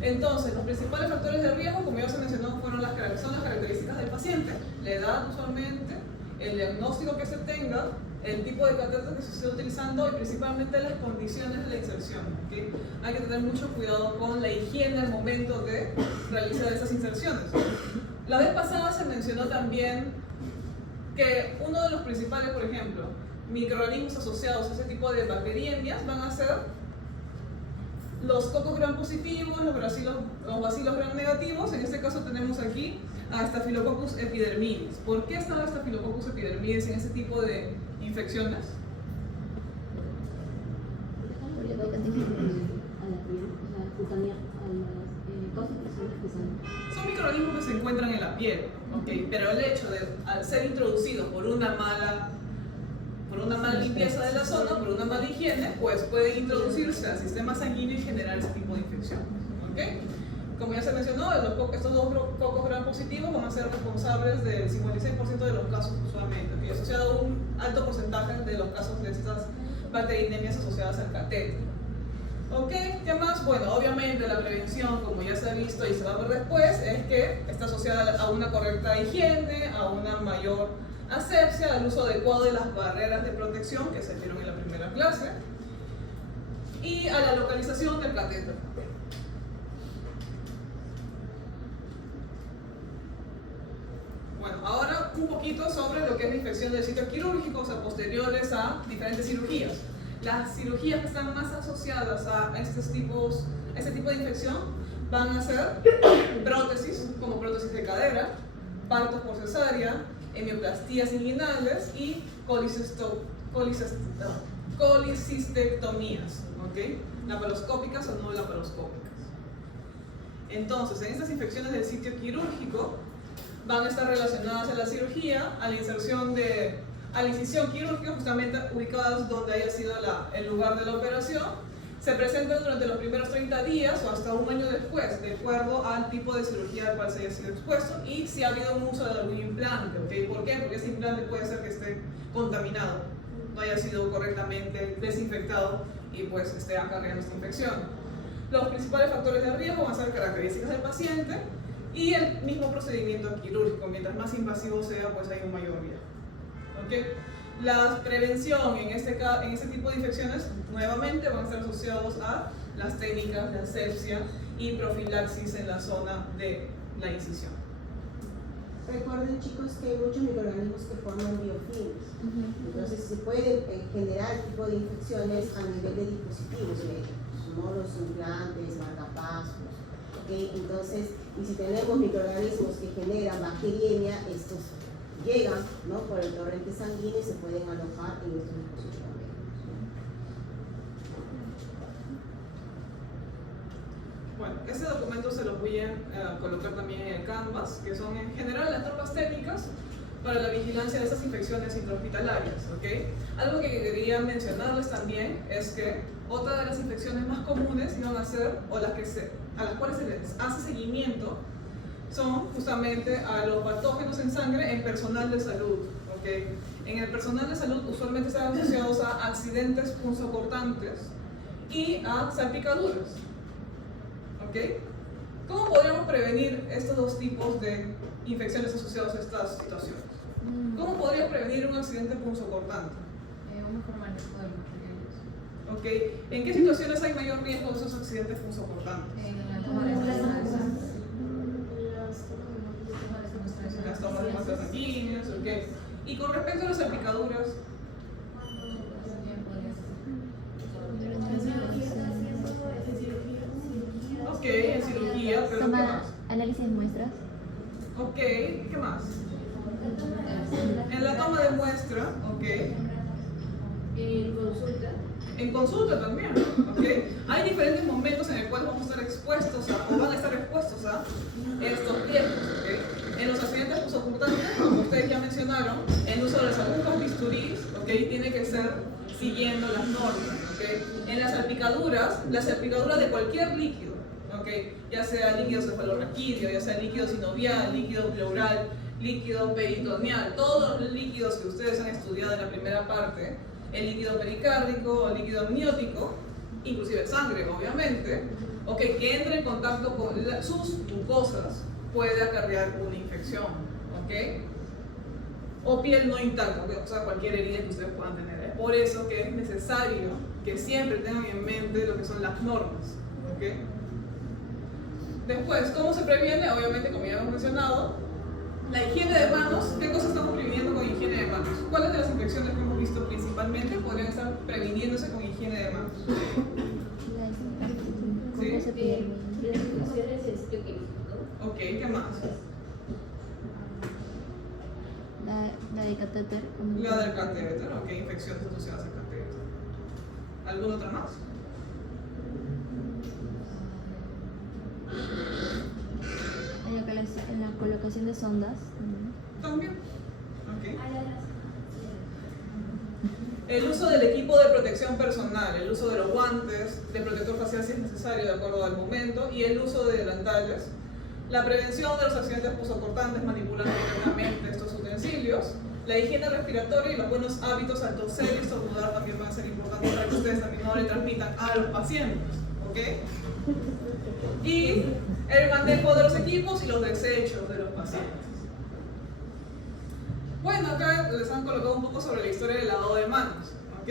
Entonces, los principales factores de riesgo, como ya se mencionó, son las características del paciente, la edad usualmente, el diagnóstico que se tenga, el tipo de catéter que se esté utilizando y principalmente las condiciones de la inserción. ¿Okay? Hay que tener mucho cuidado con la higiene al momento de realizar esas inserciones. La vez pasada se mencionó también que uno de los principales, por ejemplo, microorganismos asociados a ese tipo de bacteriemias van a ser los cocos gram positivos, los bacilos gram negativos. En este caso tenemos aquí a Staphylococcus epidermidis. ¿Por qué está Staphylococcus epidermidis en ese tipo de infecciones? Porque toca a la piel, o sea, cutanea, a las cosas que son. Son microorganismos que se encuentran en la piel, ¿okay? Pero el hecho de, al ser introducidos por una mala limpieza de la zona, por una mala higiene, pues puede introducirse al sistema sanguíneo y generar ese tipo de infecciones. ¿Okay? Como ya se mencionó, estos dos cocos gram positivos van a ser responsables del 56% de los casos usualmente, ¿okay? Asociado a un alto porcentaje de los casos de estas bacteriemias asociadas al catéter. ¿Ok? ¿Qué más? Bueno, obviamente la prevención, como ya se ha visto y se va a ver después, es que está asociada a una correcta higiene, a una mayor asepsia, al uso adecuado de las barreras de protección que se vieron en la primera clase y a la localización del catéter. Bueno, ahora un poquito sobre lo que es la infección del sitio quirúrgico, o sea, posteriores a diferentes cirugías. Las cirugías que están más asociadas a este tipo de infección van a ser prótesis, como prótesis de cadera, partos por cesárea, hemioplastías inguinales y colicistectomías, ¿okay? Laparoscópicas o no laparoscópicas. Entonces, en estas infecciones del sitio quirúrgico van a estar relacionadas a la cirugía, a la incisión quirúrgica, justamente ubicadas donde haya sido el lugar de la operación. Se presentan durante los primeros 30 días o hasta un año después, de acuerdo al tipo de cirugía al cual se haya sido expuesto y si ha habido un uso de algún implante. ¿Okay? ¿Por qué? Porque ese implante puede ser que esté contaminado, no haya sido correctamente desinfectado y pues esté acarreando esta infección. Los principales factores de riesgo van a ser características del paciente y el mismo procedimiento quirúrgico. Mientras más invasivo sea, pues hay un mayor riesgo. ¿Okay? La prevención en este tipo de infecciones nuevamente van a estar asociados a las técnicas de asepsia y profilaxis en la zona de la incisión. Recuerden, chicos, que hay muchos microorganismos que forman biofilms. Entonces se pueden generar tipo de infecciones a nivel de dispositivos médicos, ¿no? Los implantes, marcapasos. ¿Okay? Entonces, y si tenemos microorganismos que generan bacteriemia, estos llegan, ¿no?, por el torrente sanguíneo y se pueden alojar en estos dispositivos médicos. Bueno, este documento se lo voy a colocar también en el Canvas, que son en general las normas técnicas para la vigilancia de estas infecciones intrahospitalarias. ¿Okay? Algo que quería mencionarles también es que otra de las infecciones más comunes iban a ser, o a las cuales se les hace seguimiento, son justamente a los patógenos en sangre en personal de salud. ¿Okay? En el personal de salud usualmente están asociados a accidentes punzocortantes y a salpicaduras. ¿Okay? ¿Cómo podríamos prevenir estos dos tipos de infecciones asociadas a estas situaciones? ¿Cómo podría prevenir un accidente punzocortante? Un mejor manejo de los materiales. ¿Okay? ¿En qué situaciones hay mayor riesgo de esos accidentes punzocortantes? En la toma de muestras. Las tomas de muestras sanguíneas, ¿okay? Y con respecto a las salpicaduras, ok, en cirugía, pero ¿qué Toma más? análisis de muestras. Ok, ¿qué más? En la toma de muestra, ok. En consulta. En consulta también, ¿ok? Hay diferentes momentos en el cual vamos a estar expuestos o van a estar expuestos a estos riesgos, ¿ok? En los accidentes punzocortantes, como ustedes ya mencionaron, el uso de las agujas, bisturís, ¿ok? Tiene que ser siguiendo las normas, ¿ok? En las salpicaduras, la salpicadura de cualquier líquido, ¿ok? Ya sea líquido cefalorraquídeo, ya sea líquido sinovial, líquido pleural, líquido peritoneal, todos los líquidos que ustedes han estudiado en la primera parte, el líquido pericárdico, el líquido amniótico, inclusive sangre, obviamente, ¿ok? Que entre en contacto con sus mucosas puede acarrear una infección, ¿ok? O piel no intacta, o sea, cualquier herida que ustedes puedan tener. Es por eso que es necesario que siempre tengan en mente lo que son las normas, ¿ok? Después, ¿cómo se previene? Obviamente, como ya hemos mencionado, la higiene de manos. ¿Qué cosas estamos previniendo con higiene de manos? ¿Cuáles de las infecciones que hemos visto principalmente podrían estar previniéndose con higiene de manos? ¿Sí? ¿Cómo se pierde? Las infecciones es sitio químico. Ok, ¿qué más? La de catéter. La del catéter, ok, infecciones asociadas al catéter. ¿Alguna otra más? En la colocación de sondas. También. Ok. A la de las El uso del equipo de protección personal, el uso de los guantes, de protector facial si es necesario de acuerdo al momento, y el uso de delantales. La prevención de los accidentes posocortantes manipulando correctamente estos utensilios. La higiene respiratoria y los buenos hábitos al toser y estornudar también van a ser importantes para que ustedes también no le transmitan a los pacientes. ¿Ok? Y el manejo de los equipos y los desechos de los pacientes. Bueno, acá les han colocado un poco sobre la historia del lavado de manos, ¿ok?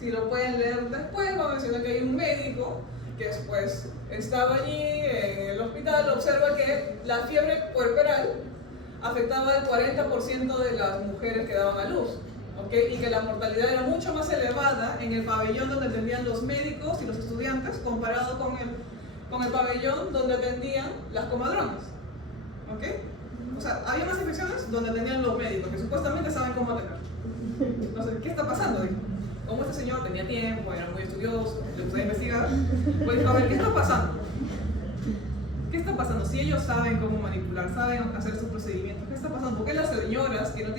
Si lo pueden leer después, va a mencionar que hay un médico que después estaba allí en el hospital, observa que la fiebre puerperal afectaba el 40% de las mujeres que daban a luz, ¿ok? Y que la mortalidad era mucho más elevada en el pabellón donde atendían los médicos y los estudiantes comparado con el pabellón donde atendían las comadronas, ¿ok? O sea, había más infecciones donde atendían los médicos, que supuestamente saben cómo atender. Entonces, ¿qué está pasando? Dijo, como este señor tenía tiempo, era muy estudioso, le gustaba investigar, pues dijo, a ver, ¿qué está pasando? ¿Qué está pasando? Si ellos saben cómo manipular, saben hacer sus procedimientos, ¿qué está pasando? ¿Por qué las señoras que no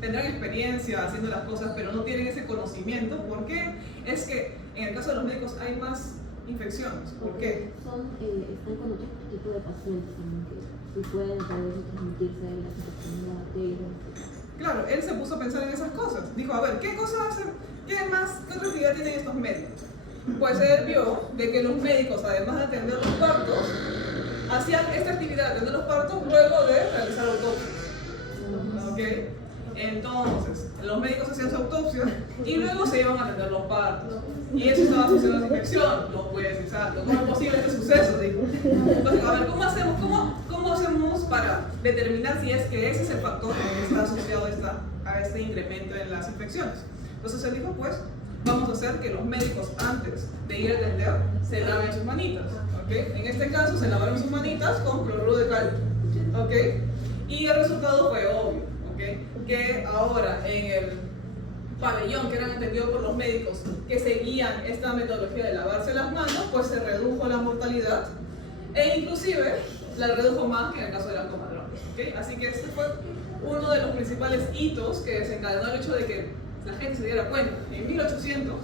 tendrán experiencia haciendo las cosas, pero no tienen ese conocimiento? ¿Por qué? Es que en el caso de los médicos hay más infecciones. ¿Por qué? Están con otro tipo de pacientes también que si pueden tal vez transmitirse las infecciones de bacterias. Claro, él se puso a pensar en esas cosas. Dijo, a ver, ¿qué cosa hacen? ¿Qué otra actividad tienen estos médicos? Pues él vio de que los médicos, además de atender los partos, hacían esta actividad de atender los partos luego de realizar autopsias. ¿Ok? Entonces, los médicos hacían su autopsia y luego se iban a atender los partos. Y eso estaba asociado a la infección. No puede ser exacto. ¿Cómo es posible este suceso? Dijo. Entonces, a ver, ¿cómo hacemos para determinar si es que ese es el factor que está asociado a este incremento en las infecciones? Entonces él dijo, pues, vamos a hacer que los médicos antes de ir a atender se laven sus manitas. ¿Okay? En este caso se lavaron sus manitas con cloruro de calcio. ¿Okay? Y el resultado fue obvio. ¿Okay? Que ahora en el pabellón que eran atendidos por los médicos que seguían esta metodología de lavarse las manos, pues se redujo la mortalidad e inclusive la redujo más que en el caso de las comadronas. ¿Okay? Así que este fue uno de los principales hitos que desencadenó el hecho de que la gente se diera cuenta en 1800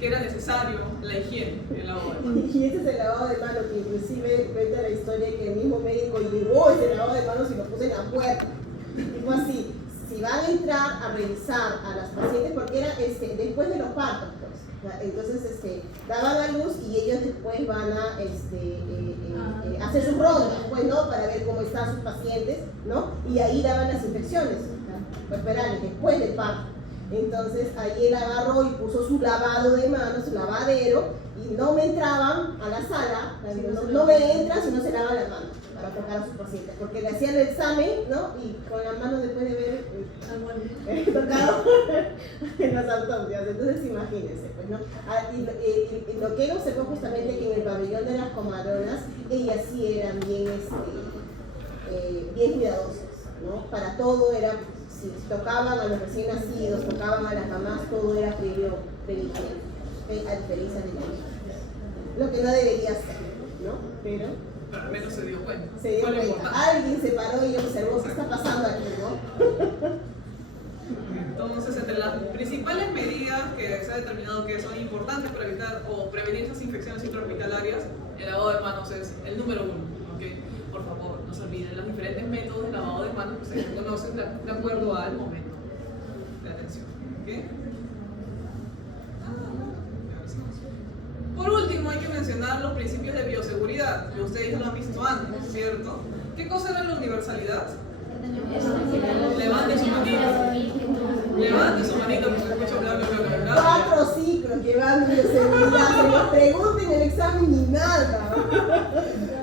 que era necesario la higiene, el lavado de manos. Y este es el lavado de manos, que inclusive cuenta la historia que el mismo médico llevó ese lavado de manos y lo puso en la puerta. Dijo así, si van a entrar a revisar a las pacientes, porque era después de los partos, pues, entonces daban a luz y ellos después van a hacer sus rondas, pues, ¿no? Para ver cómo están sus pacientes, ¿no? Y ahí daban las infecciones puerperales, después del parto. Entonces ahí él agarró y puso su lavado de manos, su lavadero, y no me entraban a la sala, no me entran si no se lavan las manos para tocar a sus pacientes, porque le hacían el examen, ¿no? Y con las manos después de ver tocado en las autopsias. Entonces imagínense, pues, ¿no? Y lo que él observó justamente que en el pabellón de las comadronas, ellas sí eran bien cuidadosas, ¿no? Para todo era, si tocaban a los recién nacidos, tocaban a las mamás, todo era previo higiene, a diferencia de lo que no debería ser, ¿no? Pero al menos se dio cuenta. Se dio cuenta. Alguien se paró y observó qué está pasando aquí, ¿no? Entonces, entre las Principales medidas que se ha determinado que son importantes para evitar o prevenir esas infecciones intrahospitalarias, el lavado de manos es el número 1. ¿Okay? Por favor, no se olviden los diferentes métodos de lavado de manos que ustedes conocen de acuerdo al momento de atención. ¿Okay? Por último, hay que mencionar los principios de bioseguridad, que ustedes ya lo han visto antes, ¿cierto? ¿Qué cosa era la universalidad? Levante su manito. Levante su manito, porque escucho bla, bla, bla, bla, bla. 4 ciclos llevando bioseguridad, que nos pregunten en el examen ni nada.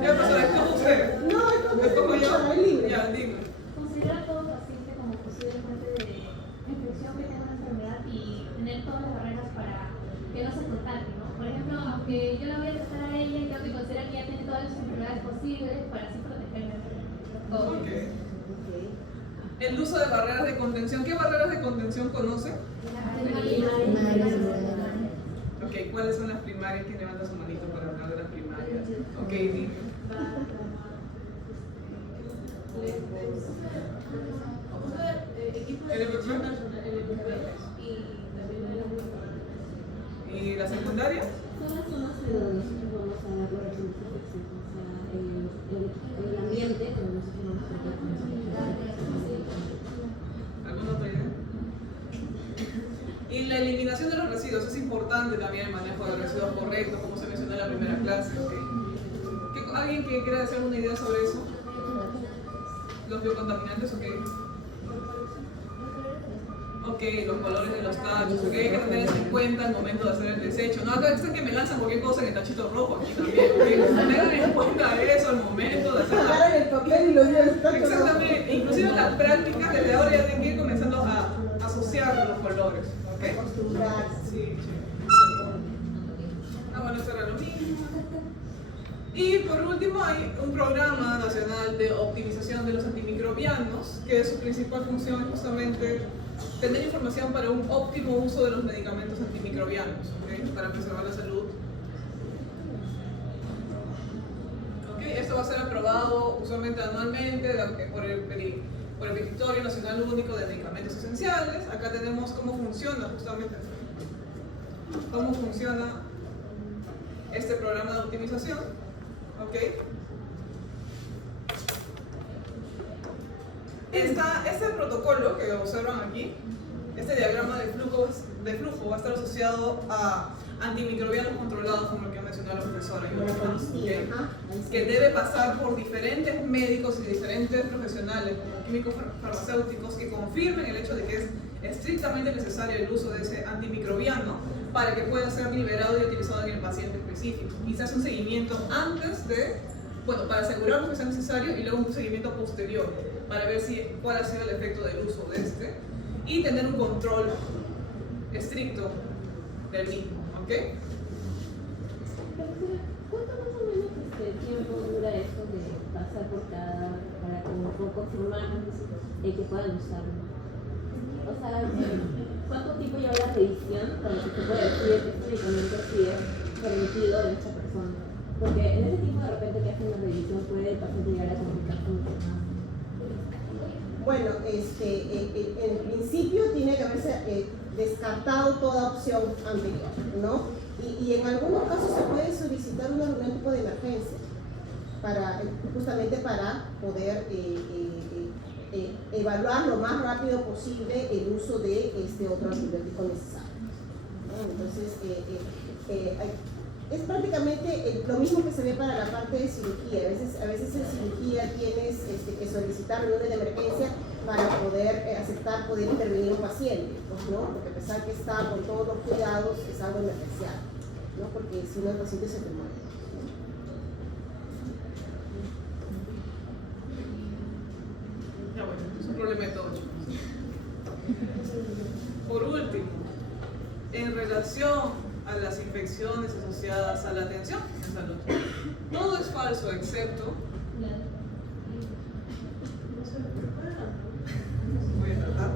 Ya, profesora, ¿escojo usted? No, ¿Escojo yo? es libre. Ya, dime. Considera a todo paciente como posible fuente de infección que tenga una enfermedad y tener todas las barreras para que no se contagie, ¿no? Por ejemplo, aunque yo la voy a tratar a ella, tengo que considerar que ella tiene todas las enfermedades posibles para así protegerme. Todo. Ok. El uso de barreras de contención. ¿Qué barreras de contención conoce? Ok, ¿cuáles son las primarias? ¿Quién levanta su manito para hablar de las primarias? Ok, dime. ¿Y la secundaria? Son las zonas en donde nosotros vamos a dar los desinfección, o sea, el ambiente donde nosotros vamos a tratar con ¿Alguna otra idea? Y la eliminación de los residuos es importante también, el manejo de residuos correctos, como se mencionó en la primera clase. ¿Okay? ¿Alguien que quiera decir alguna idea sobre eso? Los biocontaminantes, ok. Ok, los colores de los tachos, ok, hay que tener eso en cuenta al momento de hacer el desecho. No, acá dicen que me lanzan cualquier cosa en el tachito rojo aquí también, ok. Tengan en cuenta eso al momento de hacer Agarran el papel y lo llevan al tacho. Exactamente, inclusive en las prácticas desde ahora ya tienen que ir comenzando a asociar los colores, ¿ok? Acostumbrarse. Sí, sí. Ah, bueno, eso era lo mismo. Y por último hay un programa nacional de optimización de los antimicrobianos, que su principal función es justamente tener información para un óptimo uso de los medicamentos antimicrobianos, ¿okay? Para preservar la salud. ¿Okay? Esto va a ser aprobado usualmente anualmente por el Directorio Nacional Único de Medicamentos Esenciales. Acá tenemos cómo funciona justamente este programa de optimización. ¿Okay? Este protocolo que observan aquí, este diagrama de flujo va a estar asociado a antimicrobianos controlados, como lo que mencionó la profesora, ¿okay? Que debe pasar por diferentes médicos y diferentes profesionales, como químicos farmacéuticos, que confirmen el hecho de que es estrictamente necesario el uso de ese antimicrobiano para que pueda ser liberado y utilizado en el paciente específico. Y se hace un seguimiento antes de, bueno, para asegurarnos que sea necesario, y luego un seguimiento posterior para ver cuál ha sido el efecto del uso de este y tener un control estricto del mismo, ¿ok? ¿Cuánto más o menos tiempo dura esto de pasar por cada, para confirmar que puedan usarlo? O sea, ¿cuánto tiempo lleva la revisión para que se pueda decir que este medicamento sí es permitido en esta persona? Porque en ese tiempo de repente que hacen la revisión puede el paciente llegar a complicarse mucho más. Bueno, en principio tiene que haberse descartado toda opción anterior, ¿no? Y en algunos casos se puede solicitar un tipo de emergencia, justamente para poder evaluar lo más rápido posible el uso de este otro antibiótico necesario, ¿no? Entonces, es prácticamente lo mismo que se ve para la parte de cirugía. A veces en cirugía tienes que solicitar reuniones de emergencia para poder aceptar poder intervenir un paciente, pues, ¿no? Porque a pesar que está con todos los cuidados, es algo emergencial, ¿no? Porque si no el paciente se te muere. Ya bueno, es un problema de todo. Por último, en relación a las infecciones asociadas a la atención en salud, todo es falso excepto voy a tratar.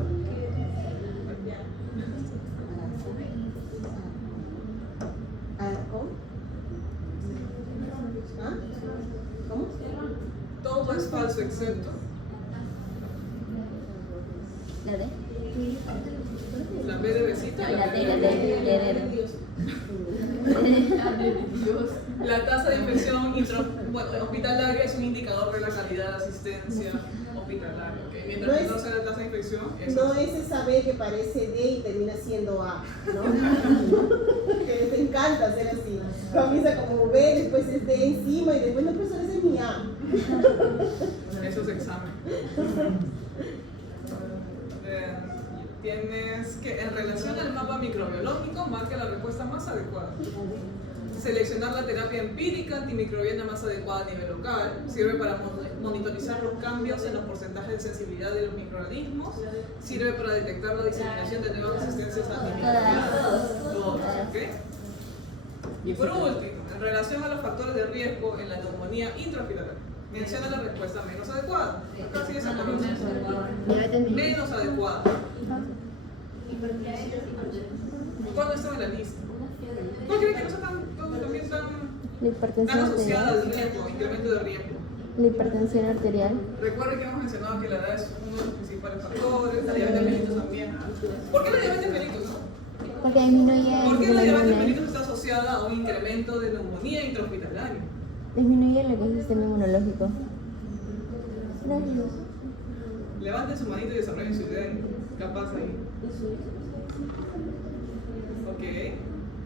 ¿Cómo? Todo es falso excepto ¿La de? La B de besita. La T, de La tasa de infección hospitalaria es un indicador de la calidad de asistencia hospitalaria. ¿Okay? Mientras No es- menor sea la tasa de infección, eso No es esa B que parece D y termina siendo A, ¿no? Que les encanta hacer así. Comienza como B, después es D encima y después no, profesor, ese es mi A. eso es examen. Tienes que, en relación al mapa microbiológico, marca la respuesta más adecuada. Seleccionar la terapia empírica antimicrobiana más adecuada a nivel local. Sirve para monitorizar los cambios en los porcentajes de sensibilidad de los microorganismos. Sirve para detectar la diseminación de nuevas resistencias antimicrobianas. Todos, ¿ok? Y por último, en relación a los factores de riesgo en la neumonía intrahospitalaria, menciona la respuesta menos adecuada. Acá sí es menos adecuada. ¿Cuándo estaba en la lista? ¿No creen que no sea también tan La hipertensión asociada arterial. al riesgo, incremento de riesgo? La hipertensión arterial. Recuerden que hemos mencionado que la edad es uno de los principales factores, la diabetes mellitus también. ¿Por qué la diabetes mellitus, no? Porque disminuye ¿Por qué el la diabetes sistema mellitus está asociada a un incremento de neumonía intrahospitalaria? disminuye lo que es el sistema inmunológico. Gracias. Levanten su manito y desarrollen su idea capaz ahí. Ok.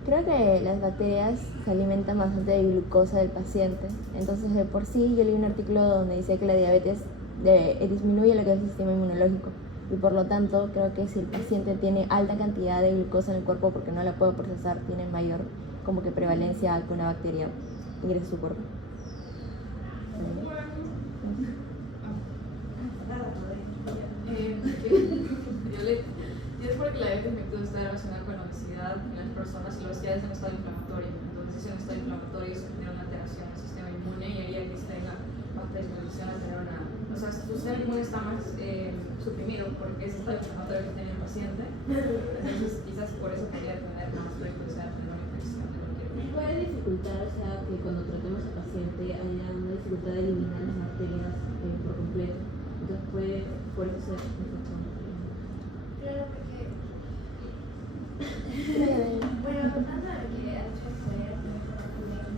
Creo que las bacterias se alimentan bastante de glucosa del paciente. Entonces, de por sí, yo leí un artículo donde dice que la diabetes disminuye lo que es el sistema inmunológico. Y por lo tanto, creo que si el paciente tiene alta cantidad de glucosa en el cuerpo porque no la puede procesar, tiene mayor como que prevalencia a que una bacteria ingrese a su cuerpo. Yo es porque la diabetes mellitus está relacionada con la obesidad en las personas y la obesidad es un estado inflamatorio. Entonces, si es un estado inflamatorio, eso genera una alteración del sistema inmune y haría que esté en la predisposición a tener una. O sea, su sistema inmune está más suprimido porque ese estado inflamatorio que tiene el paciente. Entonces, quizás por eso podría tener más predisposición a tener una infección de cualquier tipo. Puede dificultar, o sea, que cuando tratemos al paciente haya una dificultad de eliminar las bacterias por completo. Entonces puede, por eso ser infección. Claro, porque. Bueno, tanto lo que ha dicho el poder, me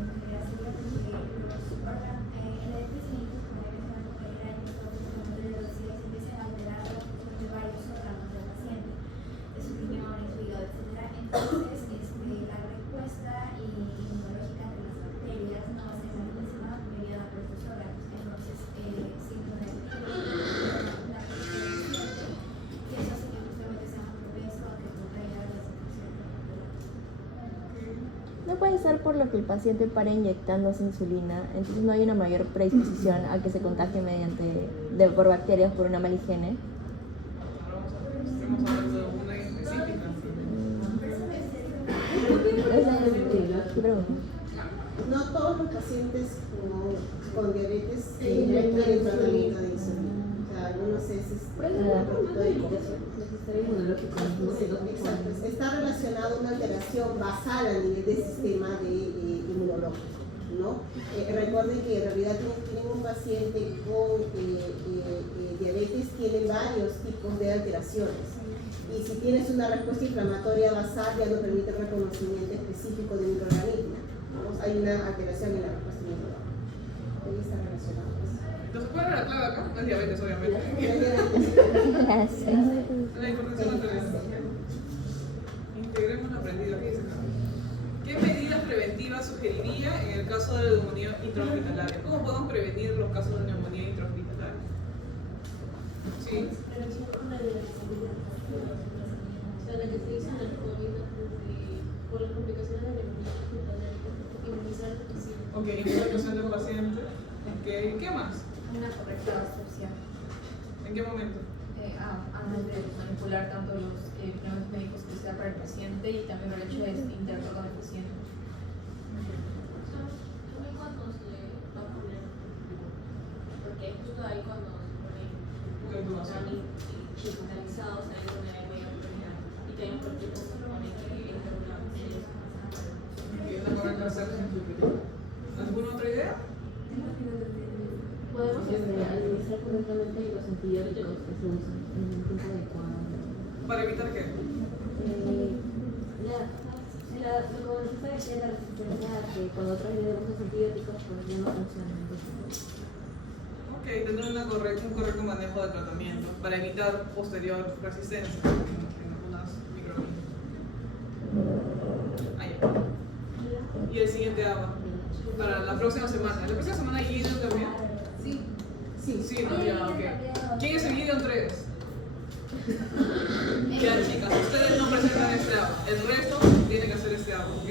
gustaría hacerlo porque los órganos, en la definición, como deben ser en estos de velocidad, se empiezan a alterar de varios órganos del paciente, de sus riñones, su hígado, etc. Entonces, la respuesta inmunológica de las bacterias no va a ser la misma mediada por estos órganos. Entonces, sin poner y eso hace que justamente sea más propenso a que contraiga las infecciones. No puede ser por lo que el paciente para inyectándose insulina, entonces no hay una mayor predisposición a que se contagie por bacterias por una mala higiene. Ahora estamos hablando de una específica. ¿Qué pregunta? No todos los pacientes con diabetes requieren tratamiento de insulina. O sea, algunos es un producto de infección. El sistema inmunológico no se Exacto. Está relacionado a una alteración basal a nivel del sistema inmunológico, ¿no? Recuerden que en realidad tienen un paciente con diabetes, tiene varios tipos de alteraciones. Y si tienes una respuesta inflamatoria basal, ya no permite el reconocimiento específico de microorganismos. ¿No? Hay una alteración en la respuesta inmunológica. Ahí está relacionado. Entonces, ¿cuál era la clave acá? No es diabetes, obviamente. Gracias. La hipertensión arterial. Integremos lo aprendido aquí. ¿Qué medidas preventivas sugeriría en el caso de la neumonía intrahospitalaria? ¿Cómo podemos prevenir los casos de neumonía intrahospitalaria? Sí. O sea, la que se dice en el COVID, por las complicaciones de la inmunizar al paciente. Ok, inflamación del paciente. Okay. ¿Qué más? Una correcta absorción. ¿En qué momento? Antes de manipular tanto los implementos médicos que sea para el paciente y también por el hecho de interactuar con el paciente. También cuando se va a poner, porque justo ahí cuando se pone hospitalizados, hay una mayor enfermedad y que hay un cualquier cosa que pone que interrogamos ellos. La correcta absorción. ¿Alguna otra idea? Podemos administrar correctamente los antibióticos que se usan en el tiempo adecuado. ¿Para evitar qué? Como les decía, la resistencia a que cuando otros le damos antibióticos, pues ya no funcionan. Ok, tener un correcto manejo de tratamiento para evitar posterior resistencia en algunas microorganismos. Y el siguiente ABA. Para la próxima semana. ¿La próxima semana hay Gideon también? Sí. Sí, no, ya, ok. ¿Quién es el Gideon 3? Ya, chicas, ustedes no presentan este ABA. El resto tiene que hacer este ABA, ¿ok?